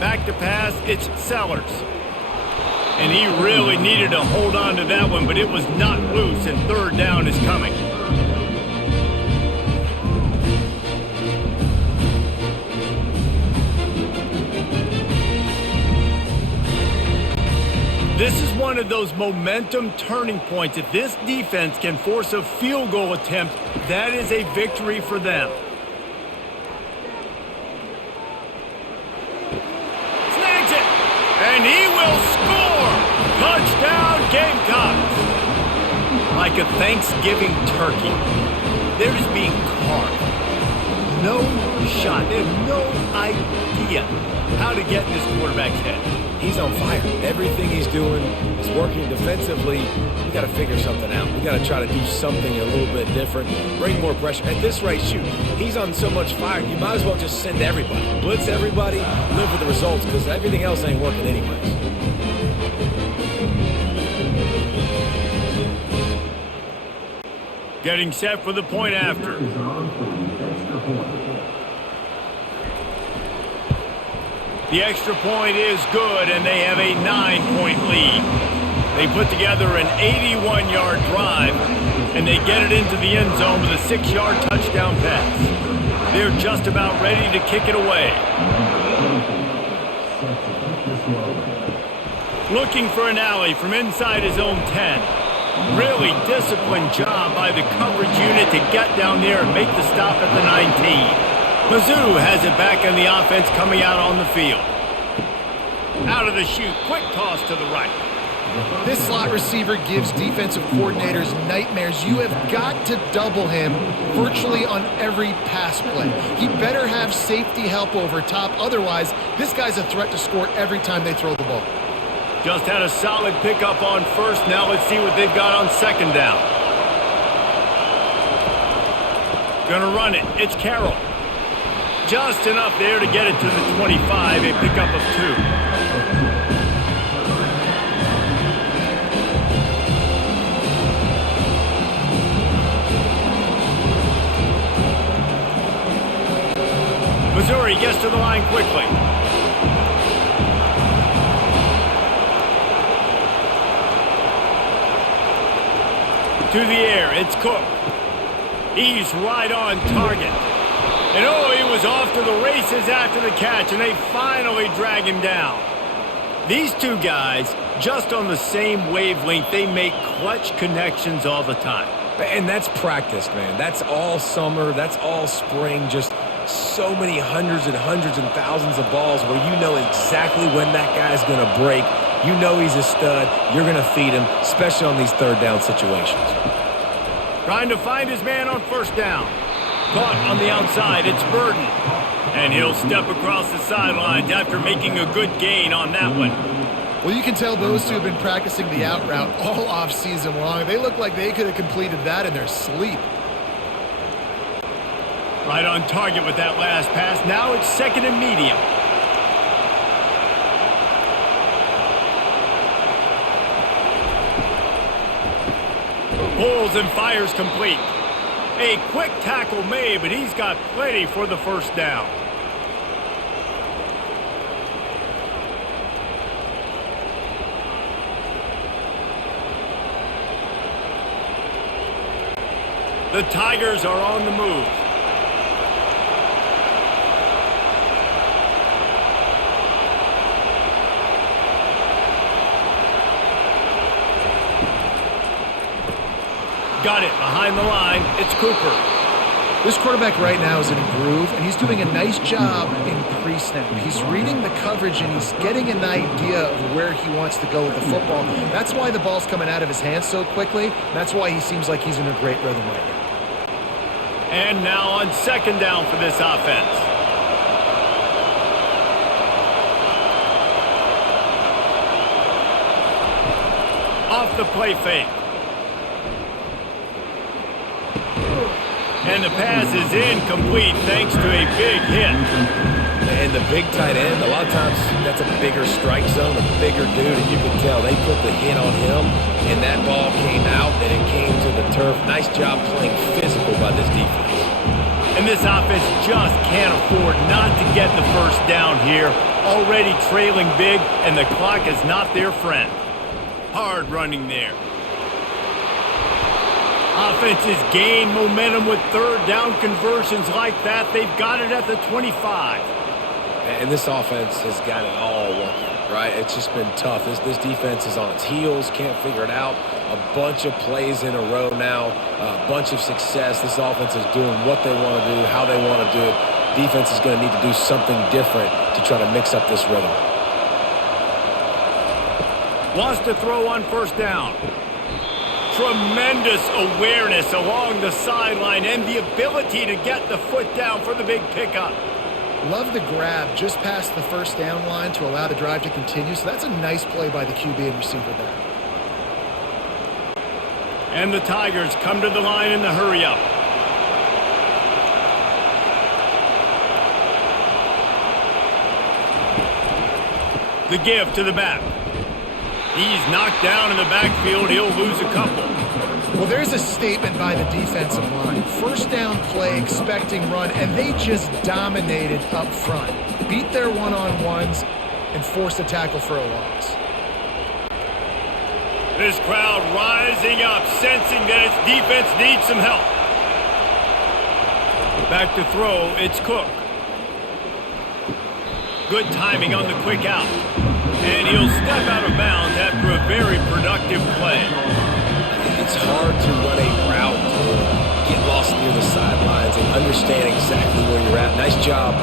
Back to pass, it's Sellers. And he really needed to hold on to that one, but it was not loose, and 3rd down is coming. This is one of those momentum turning points. If this defense can force a field goal attempt, that is a victory for them. Snags it, and he will score. Touchdown, Gamecocks. Like a Thanksgiving turkey, they're just being carved. No shot. They have no idea how to get in this quarterback's head. He's on fire. Everything he's doing is working defensively. We got to figure something out. We got to try to do something a little bit different, bring more pressure. At this rate, shoot, he's on so much fire, you might as well just send everybody. Blitz everybody, live with the results, because everything else ain't working anyways. Getting set for the point after. The extra point is good, and they have a 9-point lead. They put together an 81-yard drive, and they get it into the end zone with a 6-yard touchdown pass. They're just about ready to kick it away. Looking for an alley from inside his own 10. Really disciplined job by the coverage unit to get down there and make the stop at the 19. Mizzou has it back on the offense coming out on the field. Out of the chute, quick toss to the right. This slot receiver gives defensive coordinators nightmares. You have got to double him virtually on every pass play. He better have safety help over top. Otherwise, this guy's a threat to score every time they throw the ball. Just had a solid pickup on first. Now let's see what they've got on second down. Gonna run it. It's Carroll. Just enough there to get it to the 25, a pickup of 2. Missouri gets to the line quickly. To the air, it's Cook. He's right on target. And oh, he was off to the races after the catch, and they finally drag him down. These two guys, just on the same wavelength, they make clutch connections all the time. And that's practice, man. That's all summer. That's all spring. Just so many hundreds and thousands of balls where you know exactly when that guy's going to break. You know he's a stud. You're going to feed him, especially on these third down situations. Trying to find his man on first down. Caught on the outside, it's Burden. And he'll step across the sidelines after making a good gain on that one. Well, you can tell those two have been practicing the out route all off season long. They look like they could have completed that in their sleep. Right on target with that last pass. Now it's second and medium. Pulls and fires complete. A quick tackle made, but he's got plenty for the first down. The Tigers are on the move. Got it behind the line. It's Cooper. This quarterback right now is in a groove, and he's doing a nice job in pre-snap. He's reading the coverage, and he's getting an idea of where he wants to go with the football. That's why the ball's coming out of his hands so quickly. That's why he seems like he's in a great rhythm right now. And now on second down for this offense. Off the play fake. And the pass is incomplete thanks to a big hit. And the big tight end, a lot of times that's a bigger strike zone, a bigger dude, and you can tell they put the hit on him, and that ball came out, and it came to the turf. Nice job playing physical by this defense. And this offense just can't afford not to get the first down here. Already trailing big, and the clock is not their friend. Hard running there. Offenses gain momentum with third down conversions like that. They've got it at the 25. And this offense has got it all working, right? It's just been tough. This defense is on its heels, can't figure it out. A bunch of plays in a row now, a bunch of success. This offense is doing what they want to do, how they want to do it. Defense is going to need to do something different to try to mix up this rhythm. Wants to throw on first down. Tremendous awareness along the sideline and the ability to get the foot down for the big pickup. Love the grab just past the first down line to allow the drive to continue. So that's a nice play by the QB and receiver there. And the Tigers come to the line in the hurry-up. The give to the back. He's knocked down in the backfield. He'll lose a couple. Well, there's a statement by the defensive line. First down play, expecting run, and they just dominated up front. Beat their one-on-ones and forced a tackle for a loss. This crowd rising up, sensing that its defense needs some help. Back to throw, it's Cook. Good timing on the quick out. And he'll step out of bounds after a very productive play. It's hard to run a route or get lost near the sidelines and understand exactly where you're at. Nice job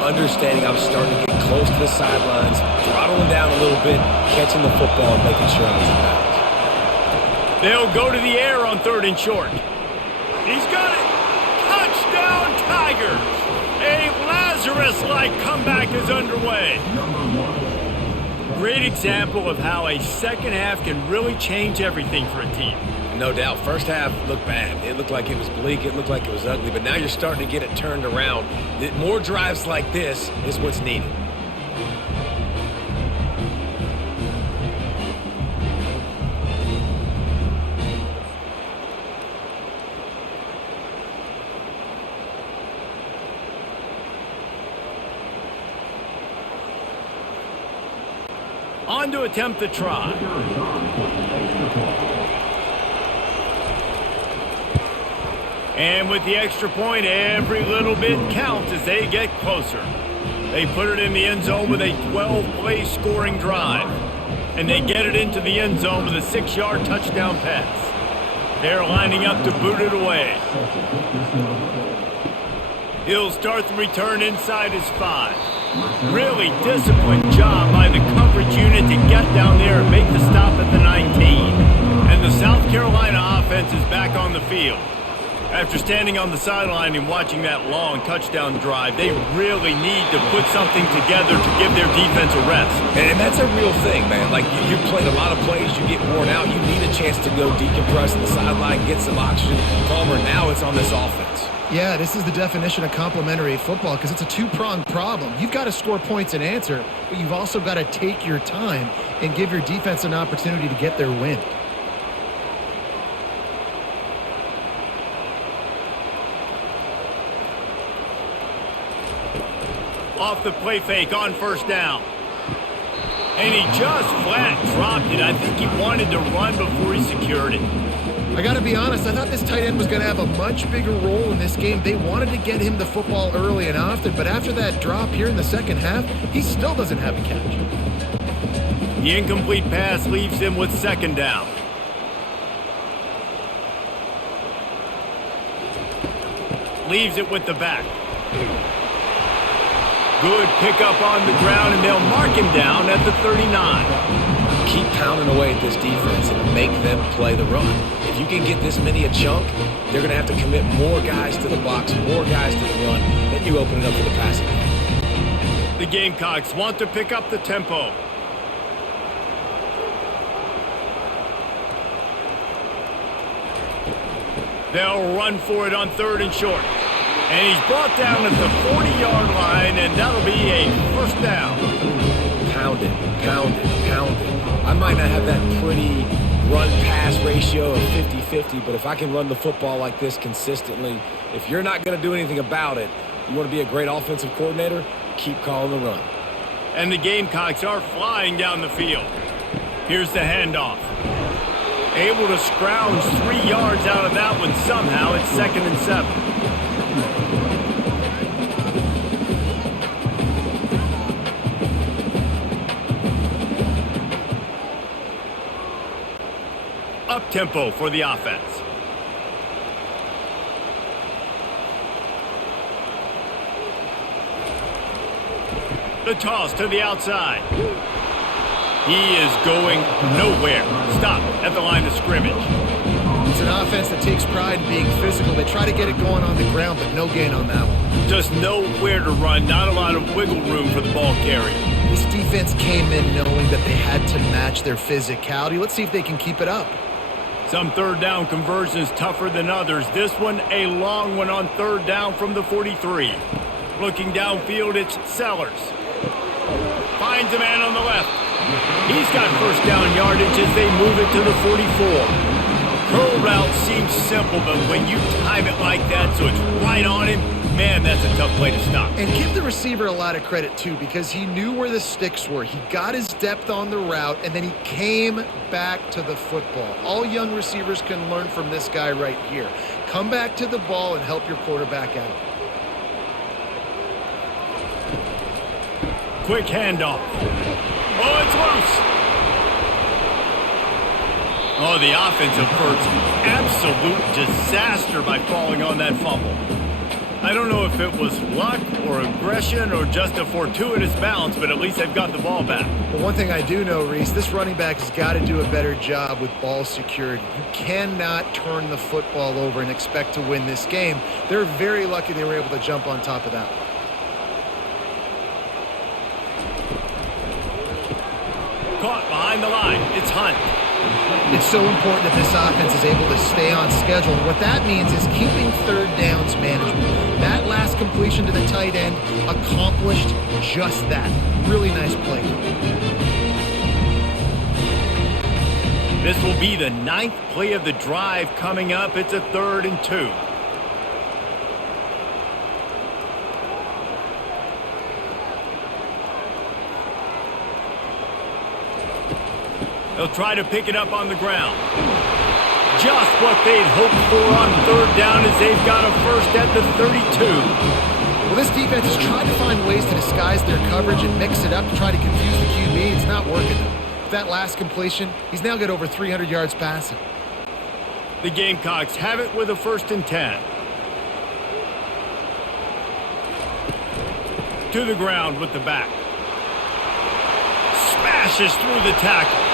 understanding I'm starting to get close to the sidelines, throttling down a little bit, catching the football and making sure I was in bounds. They'll go to the air on 3rd and short. He's got it. Touchdown, Tigers. A Lazarus-like comeback is underway. Great example of how a second half can really change everything for a team. No doubt. First half looked bad. It looked like it was bleak. It looked like it was ugly. But now you're starting to get it turned around. More drives like this is what's needed. On to attempt the try. And with the extra point, every little bit counts as they get closer. They put it in the end zone with a 12-play scoring drive. And they get it into the end zone with a 6-yard touchdown pass. They're lining up to boot it away. He'll start the return inside his 5. Really disciplined job by the coverage unit to get down there and make the stop at the 19. And the South Carolina offense is back on the field. After standing on the sideline and watching that long touchdown drive, they really need to put something together to give their defense a rest. And that's a real thing, man. Like, you played a lot of plays, you get worn out, you need a chance to go decompress on the sideline, get some oxygen. Palmer, now it's on this offense. Yeah, this is the definition of complementary football because it's a two-pronged problem. You've got to score points and answer, but you've also got to take your time and give your defense an opportunity to get their win. Off the play fake on 1st down. And he just flat dropped it. I think he wanted to run before he secured it. I got to be honest, I thought this tight end was going to have a much bigger role in this game. They wanted to get him the football early and often, but after that drop here in the second half, he still doesn't have a catch. The incomplete pass leaves him with 2nd down. Leaves it with the back. Good pickup on the ground, and they'll mark him down at the 39. Keep pounding away at this defense and make them play the run. If you can get this many a chunk, they're going to have to commit more guys to the box, more guys to the run. Then you open it up for the passing game. The Gamecocks want to pick up the tempo. They'll run for it on 3rd and short. And he's brought down at the 40-yard line, and that'll be a 1st down. Pound it, pound it, pound it. I might not have that pretty run-pass ratio of 50-50, but if I can run the football like this consistently, if you're not going to do anything about it, you want to be a great offensive coordinator, keep calling the run. And the Gamecocks are flying down the field. Here's the handoff. Able to scrounge 3 yards out of that one somehow. It's 2nd and 7. Up-tempo for the offense. The toss to the outside. He is going nowhere. Stop at the line of scrimmage. It's an offense that takes pride in being physical. They try to get it going on the ground, but no gain on that one. Just nowhere to run. Not a lot of wiggle room for the ball carrier. This defense came in knowing that they had to match their physicality. Let's see if they can keep it up. Some 3rd down conversions tougher than others. This one a long one on 3rd down from the 43. Looking downfield, it's Sellers. Finds a man on the left. He's got 1st down yardage as they move it to the 44. Curl route seems simple, but when you time it like that so it's right on him, man, that's a tough play to stop. And give the receiver a lot of credit, too, because he knew where the sticks were. He got his depth on the route, and then he came back to the football. All young receivers can learn from this guy right here. Come back to the ball and help your quarterback out. Quick handoff. Oh, it's loose. Oh, the offensive averts absolute disaster by falling on that fumble. I don't know if it was luck or aggression or just a fortuitous bounce, but at least they've got the ball back. But one thing I do know, Reese, this running back has got to do a better job with ball security. You cannot turn the football over and expect to win this game. They're very lucky they were able to jump on top of that. Caught behind the line. It's Hunt. It's so important that this offense is able to stay on schedule. What that means is keeping third downs management. That last completion to the tight end accomplished just that. Really nice play. This will be the 9th play of the drive coming up. It's a 3rd and 2. They'll try to pick it up on the ground. Just what they'd hoped for on 3rd down as they've got a first at the 32. Well, this defense has tried to find ways to disguise their coverage and mix it up to try to confuse the QB. It's not working. With that last completion, he's now got over 300 yards passing. The Gamecocks have it with a 1st and 10. To the ground with the back. Smashes through the tackle.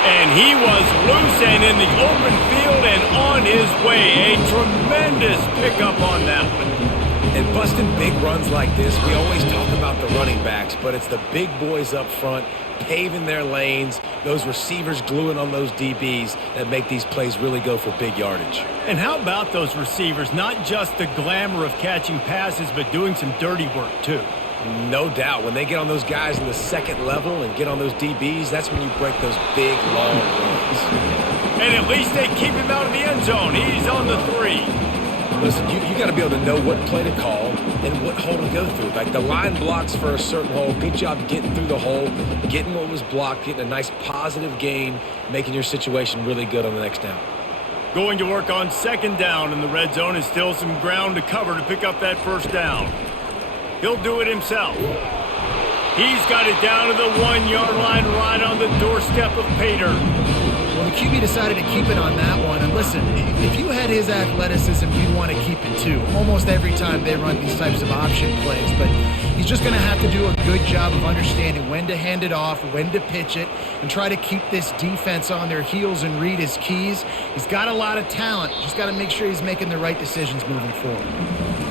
And he was loose and in the open field and on his way. A tremendous pickup on that one. And busting big runs like this, we always talk about the running backs, but it's the big boys up front paving their lanes, those receivers gluing on those DBs that make these plays really go for big yardage. And how about those receivers? Not just the glamour of catching passes, but doing some dirty work too. No doubt. When they get on those guys in the second level and get on those DBs, that's when you break those big, long runs. And at least they keep him out of the end zone. He's on the 3. Listen, you got to be able to know what play to call and what hole to go through. Like the line blocks for a certain hole. Good job getting through the hole, getting what was blocked, getting a nice positive gain, making your situation really good on the next down. Going to work on 2nd down in the red zone is still some ground to cover to pick up that 1st down. He'll do it himself. He's got it down to the 1-yard line right on the doorstep of Pater. Well, the QB decided to keep it on that one. And listen, if you had his athleticism, you'd want to keep it too. Almost every time they run these types of option plays. But he's just going to have to do a good job of understanding when to hand it off, when to pitch it, and try to keep this defense on their heels and read his keys. He's got a lot of talent. Just got to make sure he's making the right decisions moving forward.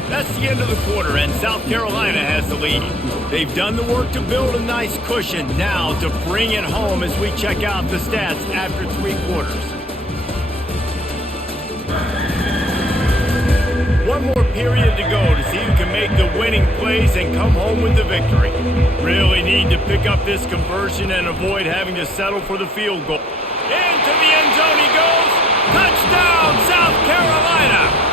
That's the end of the quarter, and South Carolina has the lead. They've done the work to build a nice cushion. Now to bring it home as we check out the stats after 3 quarters. One more period to go to see who can make the winning plays and come home with the victory. Really need to pick up this conversion and avoid having to settle for the field goal. Into the end zone he goes. Touchdown, South Carolina!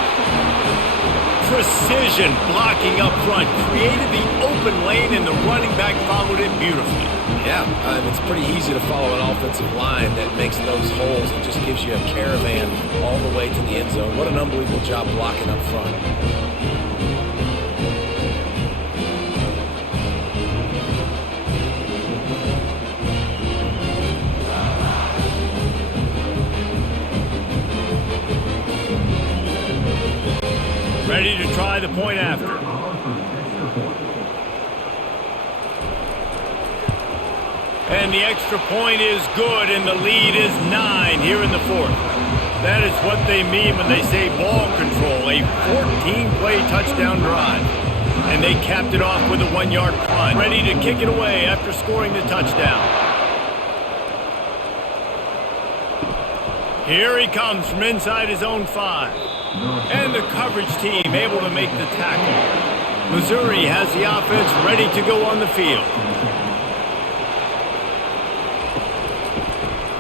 Precision blocking up front created the open lane, and the running back followed it beautifully. Yeah, it's pretty easy to follow an offensive line that makes those holes and just gives you a caravan all the way to the end zone. What an unbelievable job blocking up front. Ready to try the point after. And the extra point is good, and the lead is 9 here in the 4th. That is what they mean when they say ball control, a 14-play touchdown drive. And they capped it off with a 1-yard punt, ready to kick it away after scoring the touchdown. Here he comes from inside his own 5. And the coverage team able to make the tackle. Missouri has the offense ready to go on the field.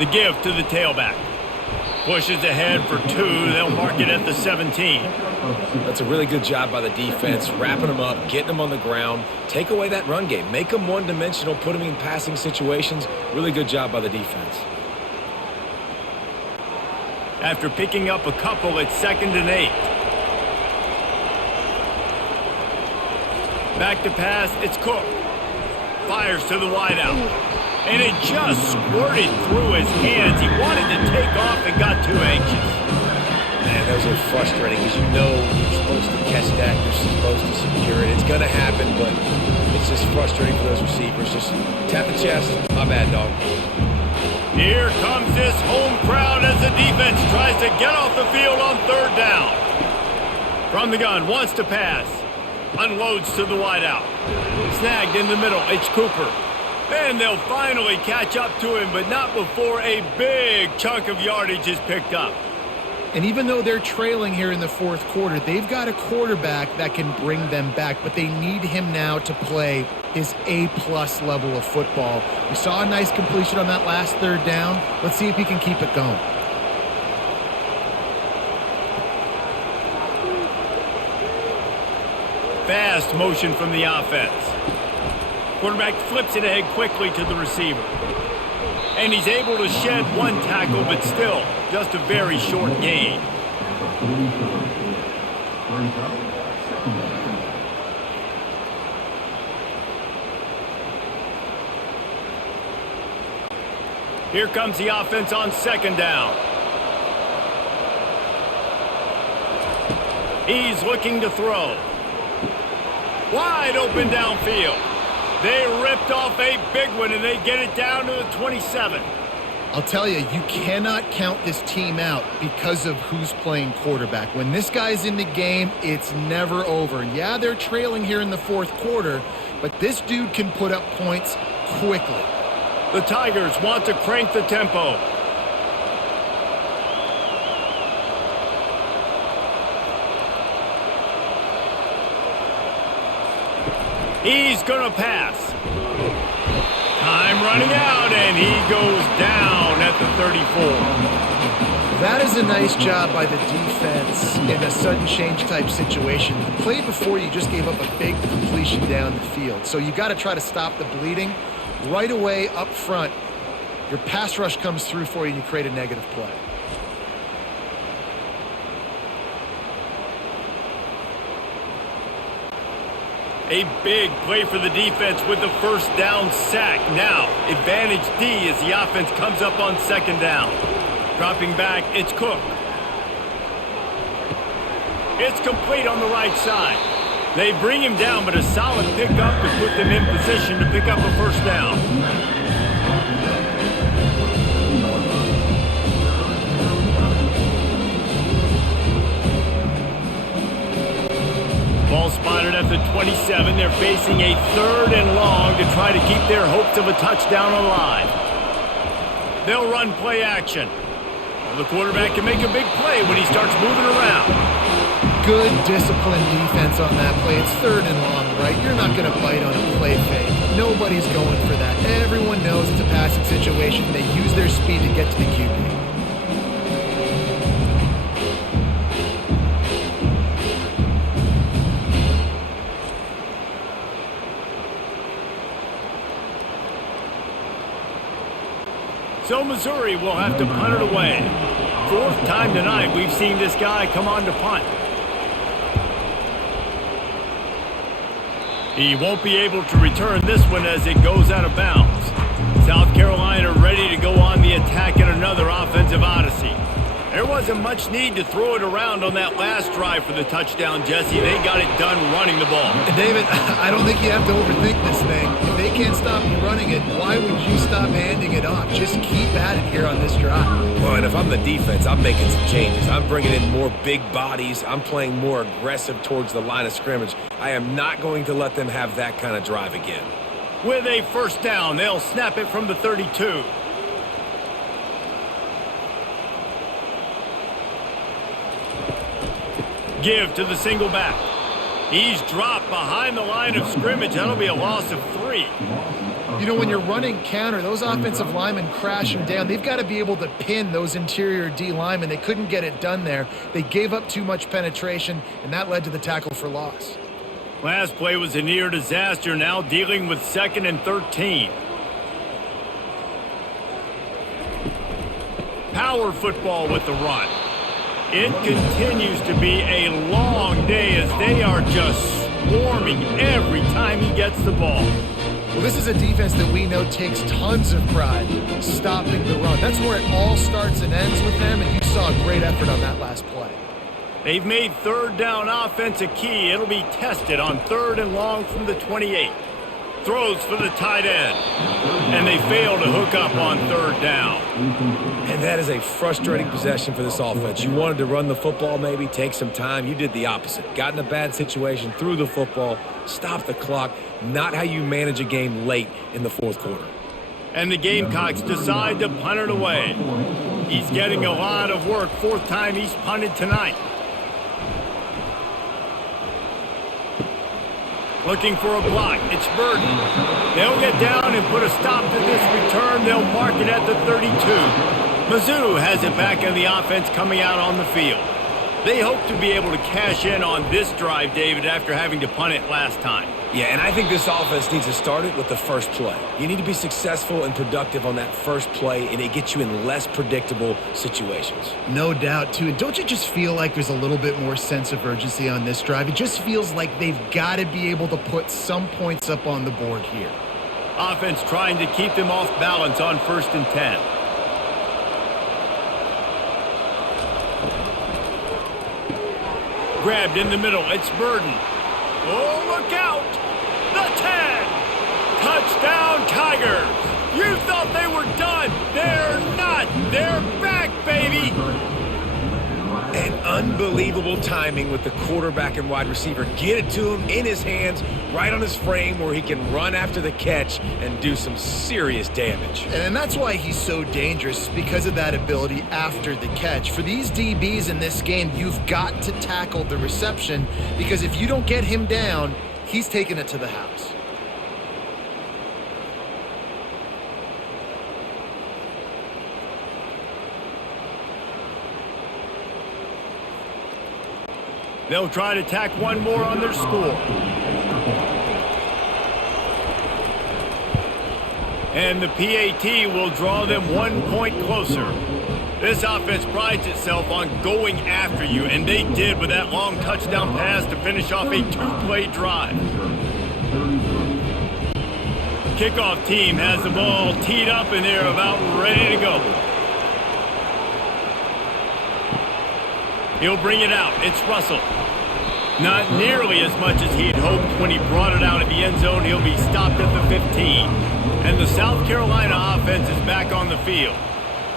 The give to the tailback. Pushes ahead for 2. They'll mark it at the 17. That's a really good job by the defense, wrapping them up, getting them on the ground. Take away that run game. Make them one-dimensional, put them in passing situations. Really good job by the defense. After picking up a couple, it's 2nd and 8. Back to pass, it's Cook. Fires to the wideout. And it just squirted through his hands. He wanted to take off and got too anxious. Man, those are frustrating because you know you're supposed to catch that, you're supposed to secure it. It's going to happen, but it's just frustrating for those receivers. Just tap the chest. My bad, dog. Here comes this home crowd as the defense tries to get off the field on third down. From the gun, wants to pass. Unloads to the wideout. Snagged in the middle, it's Cooper. And they'll finally catch up to him, but not before a big chunk of yardage is picked up. And even though they're trailing here in the fourth quarter, they've got a quarterback that can bring them back, but they need him now to play his A-plus level of football. We saw a nice completion on that last third down. Let's see if he can keep it going. Fast motion from the offense. Quarterback flips it ahead quickly to the receiver. And he's able to shed one tackle, but still just a very short gain. Here comes the offense on second down. He's looking to throw. Wide open downfield. They ripped off a big one, and they get it down to the 27. I'll tell you, you cannot count this team out because of who's playing quarterback. When this guy's in the game, it's never over. And yeah, they're trailing here in the fourth quarter, but this dude can put up points quickly. The Tigers want to crank the tempo. He's going to pass. Time running out, and he goes down at the 34. That is a nice job by the defense in a sudden change type situation. The play before you just gave up a big completion down the field. So you got to try to stop the bleeding right away up front. Your pass rush comes through for you and you create a negative play. A big play for the defense with the first down sack. Now, advantage D as the offense comes up on second down. Dropping back, it's Cook. It's complete on the right side. They bring him down, but a solid pickup to put them in position to pick up a first down. Ball spotted at the 27. They're facing a third and long to try to keep their hopes of a touchdown alive. They'll run play action. Well, the quarterback can make a big play when he starts moving around. Good disciplined defense on that play. It's third and long, right? You're not going to bite on a play fake. Nobody's going for that. Everyone knows it's a passing situation. They use their speed to get to the QB. So Missouri will have to punt it away. Fourth time tonight we've seen this guy come on to punt. He won't be able to return this one as it goes out of bounds. South Carolina ready to go on the attack in another offensive odyssey. There wasn't much need to throw it around on that last drive for the touchdown, Jesse. They got it done running the ball. David, I don't think you have to overthink this thing. If they can't stop you running it, why would you stop handing it off? Just keep at it here on this drive. Well, and if I'm the defense, I'm making some changes. I'm bringing in more big bodies. I'm playing more aggressive towards the line of scrimmage. I am not going to let them have that kind of drive again. With a first down, they'll snap it from the 32. Give to the single back. He's dropped behind the line of scrimmage. That'll be a loss of 3. You know, when you're running counter, those offensive linemen crashing down, they've got to be able to pin those interior D linemen. They couldn't get it done there. They gave up too much penetration, and that led to the tackle for loss. Last play was a near disaster, now dealing with 2nd and 13. Power football with the run. It continues to be a long day as they are just swarming every time he gets the ball. Well, this is a defense that we know takes tons of pride stopping the run. That's where it all starts and ends with them, and you saw a great effort on that last play. They've made third down offense a key. It'll be tested on 3rd and long from the 28. Throws for the tight end. And they fail to hook up on 3rd down. And that is a frustrating possession for this offense. You wanted to run the football, maybe take some time. You did the opposite. Got in a bad situation, threw the football, stopped the clock. Not how you manage a game late in the 4th quarter. And the Gamecocks decide to punt it away. He's getting a lot of work. 4th time he's punted tonight. Looking for a block. It's Burden. They'll get down and put a stop to this return. They'll mark it at the 32. Mizzou has it back in the offense coming out on the field. They hope to be able to cash in on this drive, David, after having to punt it last time. Yeah, and I think this offense needs to start it with the first play. You need to be successful and productive on that first play, and it gets you in less predictable situations. No doubt, too. And don't you just feel like there's a little bit more sense of urgency on this drive? It just feels like they've got to be able to put some points up on the board here. Offense trying to keep them off balance on 1st and 10. Grabbed in the middle. It's Burden. Oh, look out! The 10! Touchdown, Tigers! You thought they were done. They're not. They're back, baby! And unbelievable timing with the quarterback and wide receiver. Get it to him in his hands, right on his frame where he can run after the catch and do some serious damage. And that's why he's so dangerous, because of that ability after the catch. For these DBs in this game, you've got to tackle the reception, because if you don't get him down, he's taking it to the house. They'll try to tack one more on their score. And the PAT will draw them 1 point closer. This offense prides itself on going after you, and they did with that long touchdown pass to finish off a 2-play drive. Kickoff team has the ball teed up, and they're about ready to go. He'll bring it out. It's Russell. Not nearly as much as he had hoped when he brought it out of the end zone. He'll be stopped at the 15. And the South Carolina offense is back on the field.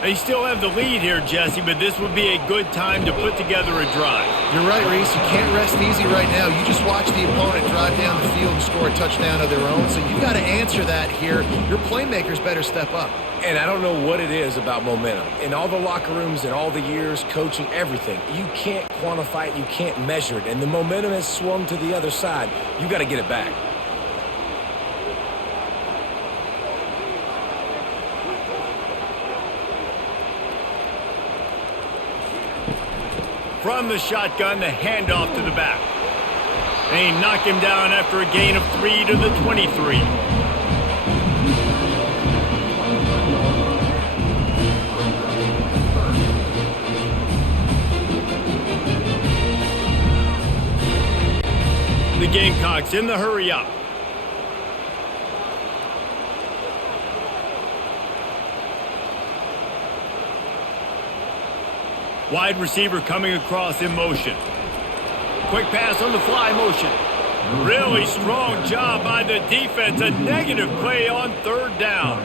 They still have the lead here, Jesse, but this would be a good time to put together a drive. You're right, Reese. You can't rest easy right now. You just watch the opponent drive down the field and score a touchdown of their own. So you've got to answer that here. Your playmakers better step up. And I don't know what it is about momentum. In all the locker rooms, in all the years, coaching, everything, you can't quantify it, you can't measure it. And the momentum has swung to the other side. You got to get it back. From the shotgun, the handoff to the back. They knock him down after a gain of 3 to the 23. The Gamecocks in the hurry up. Wide receiver coming across in motion. Quick pass on the fly motion. Really strong job by the defense. A negative play on 3rd down.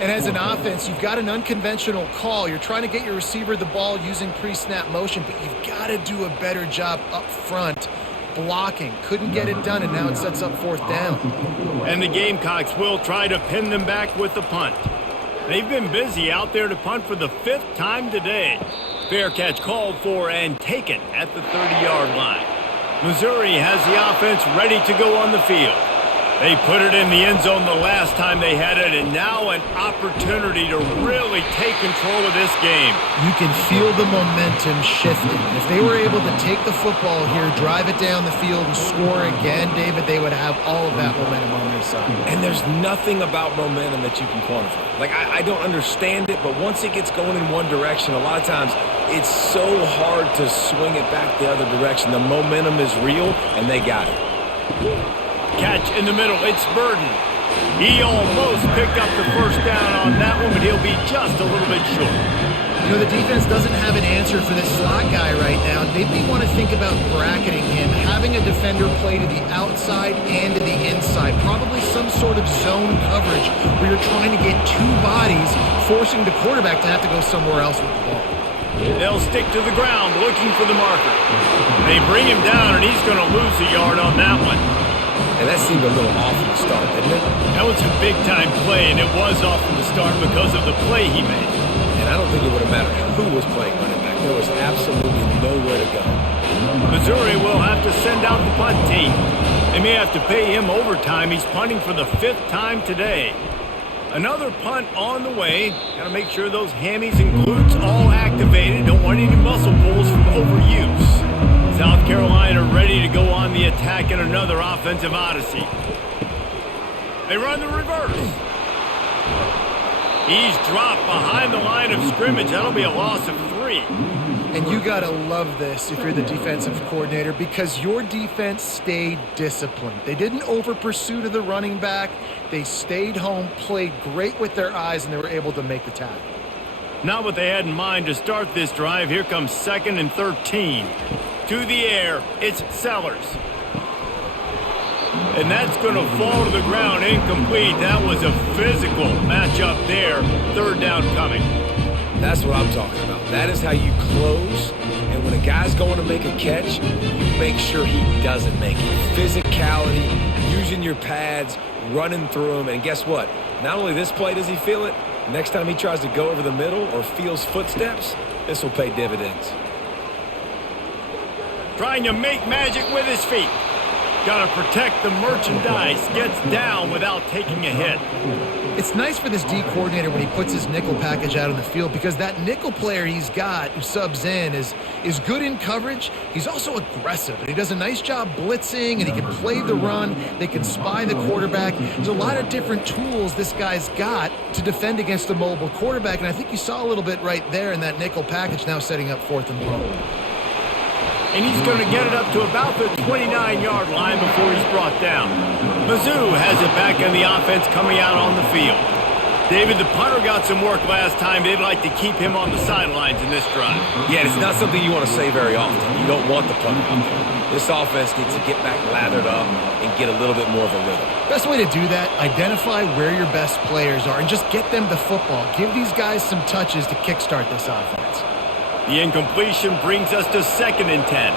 And as an offense, you've got an unconventional call. You're trying to get your receiver the ball using pre-snap motion, but you've got to do a better job up front blocking. Couldn't get it done, and now it sets up 4th down. And the Gamecocks will try to pin them back with the punt. They've been busy out there to punt for the 5th time today. Fair catch called for and taken at the 30-yard line. Missouri has the offense ready to go on the field. They put it in the end zone the last time they had it, and now an opportunity to really take control of this game. You can feel the momentum shifting. If they were able to take the football here, drive it down the field, and score again, David, they would have all of that momentum on their side. And there's nothing about momentum that you can quantify. Like, I don't understand it, but once it gets going in one direction, a lot of times it's so hard to swing it back the other direction. The momentum is real, and they got it. Catch in the middle. It's Burden. He almost picked up the 1st down on that one, but he'll be just a little bit short. You know, the defense doesn't have an answer for this slot guy right now. They may want to think about bracketing him, having a defender play to the outside and to the inside. Probably some sort of zone coverage where you're trying to get two bodies, forcing the quarterback to have to go somewhere else with the ball. They'll stick to the ground looking for the marker. They bring him down, and he's going to lose a yard on that one. And that seemed a little off from the start, didn't it? That was a big-time play, and it was off from the start because of the play he made. And I don't think it would have mattered who was playing running back. There was absolutely nowhere to go. Missouri will have to send out the punt team. They may have to pay him overtime. He's punting for the 5th time today. Another punt on the way. Got to make sure those hammies and glutes all activated. Don't want any muscle pulls from overuse. South Carolina ready to go on the attack in another offensive odyssey. They run the reverse. He's dropped behind the line of scrimmage. That'll be a loss of 3. And you got to love this if you're the defensive coordinator, because your defense stayed disciplined. They didn't over-pursue to the running back. They stayed home, played great with their eyes, and they were able to make the tackle. Not what they had in mind to start this drive. Here comes 2nd and 13. To the air, it's Sellers. And that's going to fall to the ground, incomplete. That was a physical matchup there. 3rd down coming. That's what I'm talking about. That is how you close. And when a guy's going to make a catch, you make sure he doesn't make it. Physicality, using your pads, running through them. And guess what? Not only this play does he feel it, next time he tries to go over the middle or feels footsteps, this will pay dividends. Trying to make magic with his feet. Got to protect the merchandise. Gets down without taking a hit. It's nice for this D coordinator when he puts his nickel package out on the field, because that nickel player he's got who subs in is good in coverage. He's also aggressive, and he does a nice job blitzing, and he can play the run. They can spy the quarterback. There's a lot of different tools this guy's got to defend against a mobile quarterback, and I think you saw a little bit right there in that nickel package, now setting up 4th and long. And he's going to get it up to about the 29-yard line before he's brought down. Mizzou has it back in the offense coming out on the field. David, the punter got some work last time. They'd like to keep him on the sidelines in this drive. Yeah, it's not something you want to say very often. You don't want the punter out there. This offense needs to get back lathered up and get a little bit more of a rhythm. Best way to do that, identify where your best players are and just get them the football. Give these guys some touches to kickstart this offense. The incompletion brings us to 2nd and 10.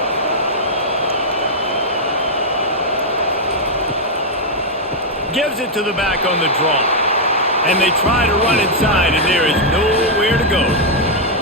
Gives it to the back on the draw. And they try to run inside, and there is nowhere to go.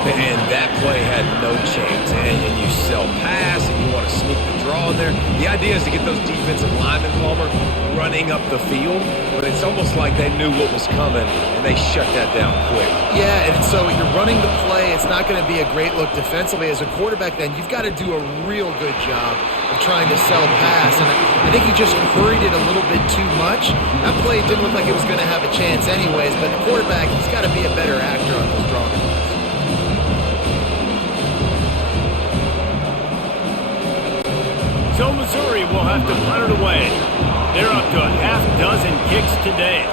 And that play had no chance. And you sell pass, and you want to sneak the draw in there. The idea is to get those defensive linemen, Palmer, running up the field. But it's almost like they knew what was coming, and they shut that down quick. Yeah, and so you're running the play. It's not going to be a great look defensively. As a quarterback, then, you've got to do a real good job of trying to sell pass. And I think he just hurried it a little bit too much. That play didn't look like it was going to have a chance anyways, but the quarterback, he's got to be a better actor on those draw plays. So Missouri will have to punt it away. They're up to a half dozen kicks today.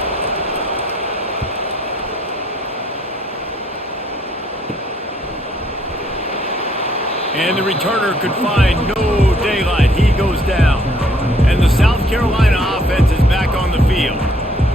And the returner could find no daylight. He goes down. And the South Carolina offense is back on the field.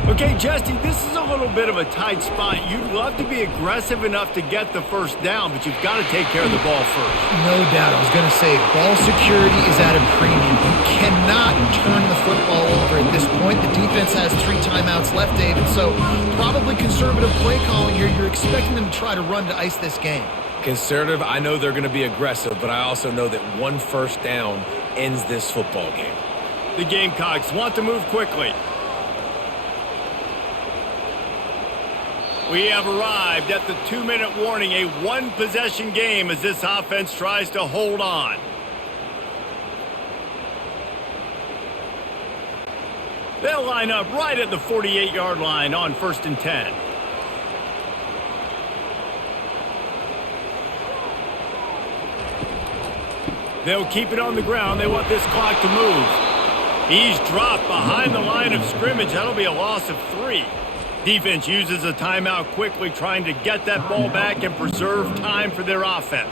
Okay, Jesse, this is a little bit of a tight spot. You'd love to be aggressive enough to get the 1st down, but you've got to take care of the ball first. No doubt. I was going to say, ball security is at a premium. You cannot turn the football over at this point. The defense has 3 timeouts left, David, so probably conservative play calling here. You're expecting them to try to run to ice this game. Conservative, I know they're going to be aggressive, but I also know that 1 first down ends this football game. The Gamecocks want to move quickly. We have arrived at the 2-minute warning, a 1-possession game as this offense tries to hold on. They'll line up right at the 48-yard line on 1st and 10. They'll keep it on the ground. They want this clock to move. He's dropped behind the line of scrimmage. That'll be a loss of 3. Defense uses a timeout quickly, trying to get that ball back and preserve time for their offense.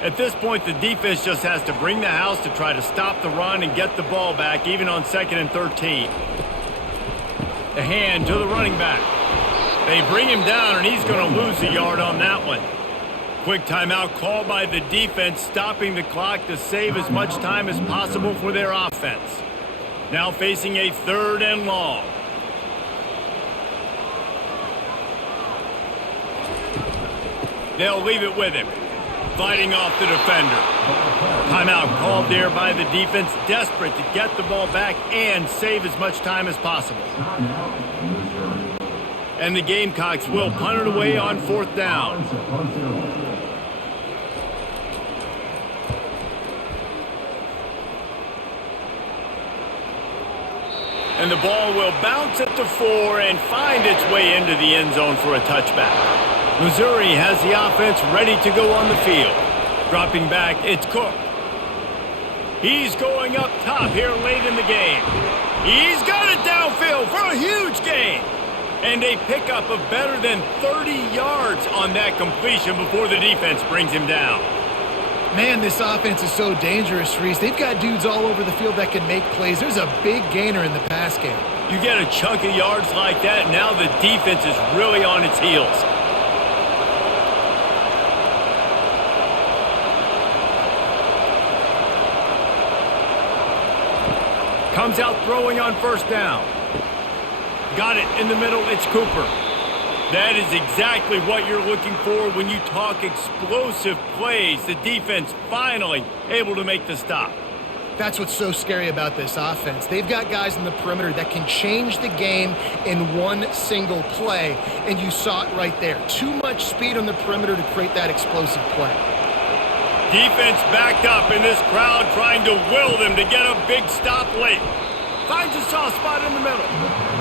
At this point, the defense just has to bring the house to try to stop the run and get the ball back, even on 2nd and 13. The hand to the running back. They bring him down, and he's going to lose a yard on that one. Quick timeout called by the defense, stopping the clock to save as much time as possible for their offense. Now facing a 3rd and long. They'll leave it with him. Fighting off the defender. Timeout called there by the defense, desperate to get the ball back and save as much time as possible. And the Gamecocks will punt it away on 4th down. And the ball will bounce at the 4 and find its way into the end zone for a touchback. Missouri has the offense ready to go on the field. Dropping back, it's Cook. He's going up top here late in the game. He's got it downfield for a huge gain. And a pickup of better than 30 yards on that completion before the defense brings him down. Man, this offense is so dangerous, Reese. They've got dudes all over the field that can make plays. There's a big gainer in the pass game. You get a chunk of yards like that, now the defense is really on its heels. Comes out throwing on 1st down. Got it in the middle, it's Cooper. That is exactly what you're looking for when you talk explosive plays. The defense finally able to make the stop. That's what's so scary about this offense. They've got guys in the perimeter that can change the game in one single play, and you saw it right there. Too much speed on the perimeter to create that explosive play. Defense backed up in this crowd, trying to will them to get a big stop late. Finds a soft spot in the middle.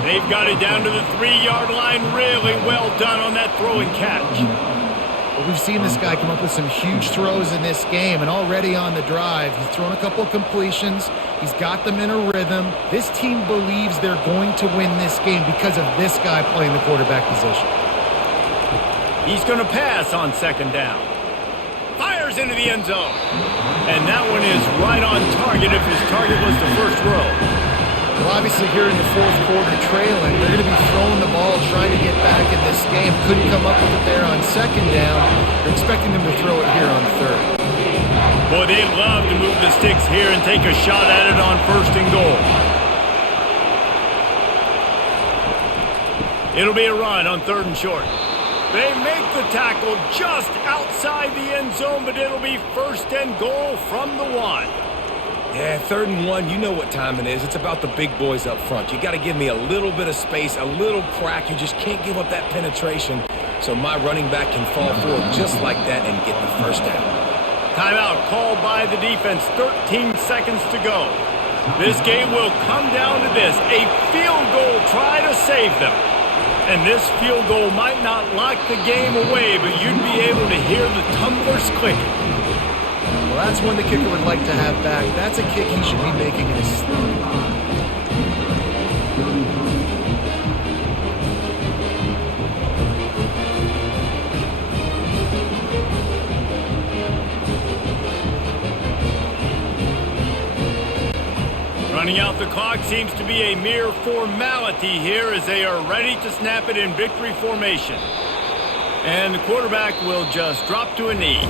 They've got it down to the 3-yard line. Really well done on that throw and catch. Well, we've seen this guy come up with some huge throws in this game, and already on the drive, he's thrown a couple of completions. He's got them in a rhythm. This team believes they're going to win this game because of this guy playing the quarterback position. He's going to pass on 2nd down. Fires into the end zone. And that one is right on target if his target was the 1st row. Well, obviously here in the 4th quarter trailing, they're going to be throwing the ball, trying to get back in this game. Couldn't come up with it there on 2nd down. They're expecting them to throw it here on 3rd. Boy, they love to move the sticks here and take a shot at it on 1st and goal. It'll be a run on 3rd and short. They make the tackle just outside the end zone, but it'll be 1st and goal from the 1. Yeah, 3rd and 1, you know what time it is. It's about the big boys up front. You got to give me a little bit of space, a little crack. You just can't give up that penetration so my running back can fall forward just like that and get the 1st down. Timeout called by the defense, 13 seconds to go. This game will come down to this, a field goal try to save them. And this field goal might not lock the game away, but you'd be able to hear the tumblers clicking. Well, that's one the kicker would like to have back. That's a kick he should be making in his sleep. Running out the clock seems to be a mere formality here as they are ready to snap it in victory formation. And the quarterback will just drop to a knee.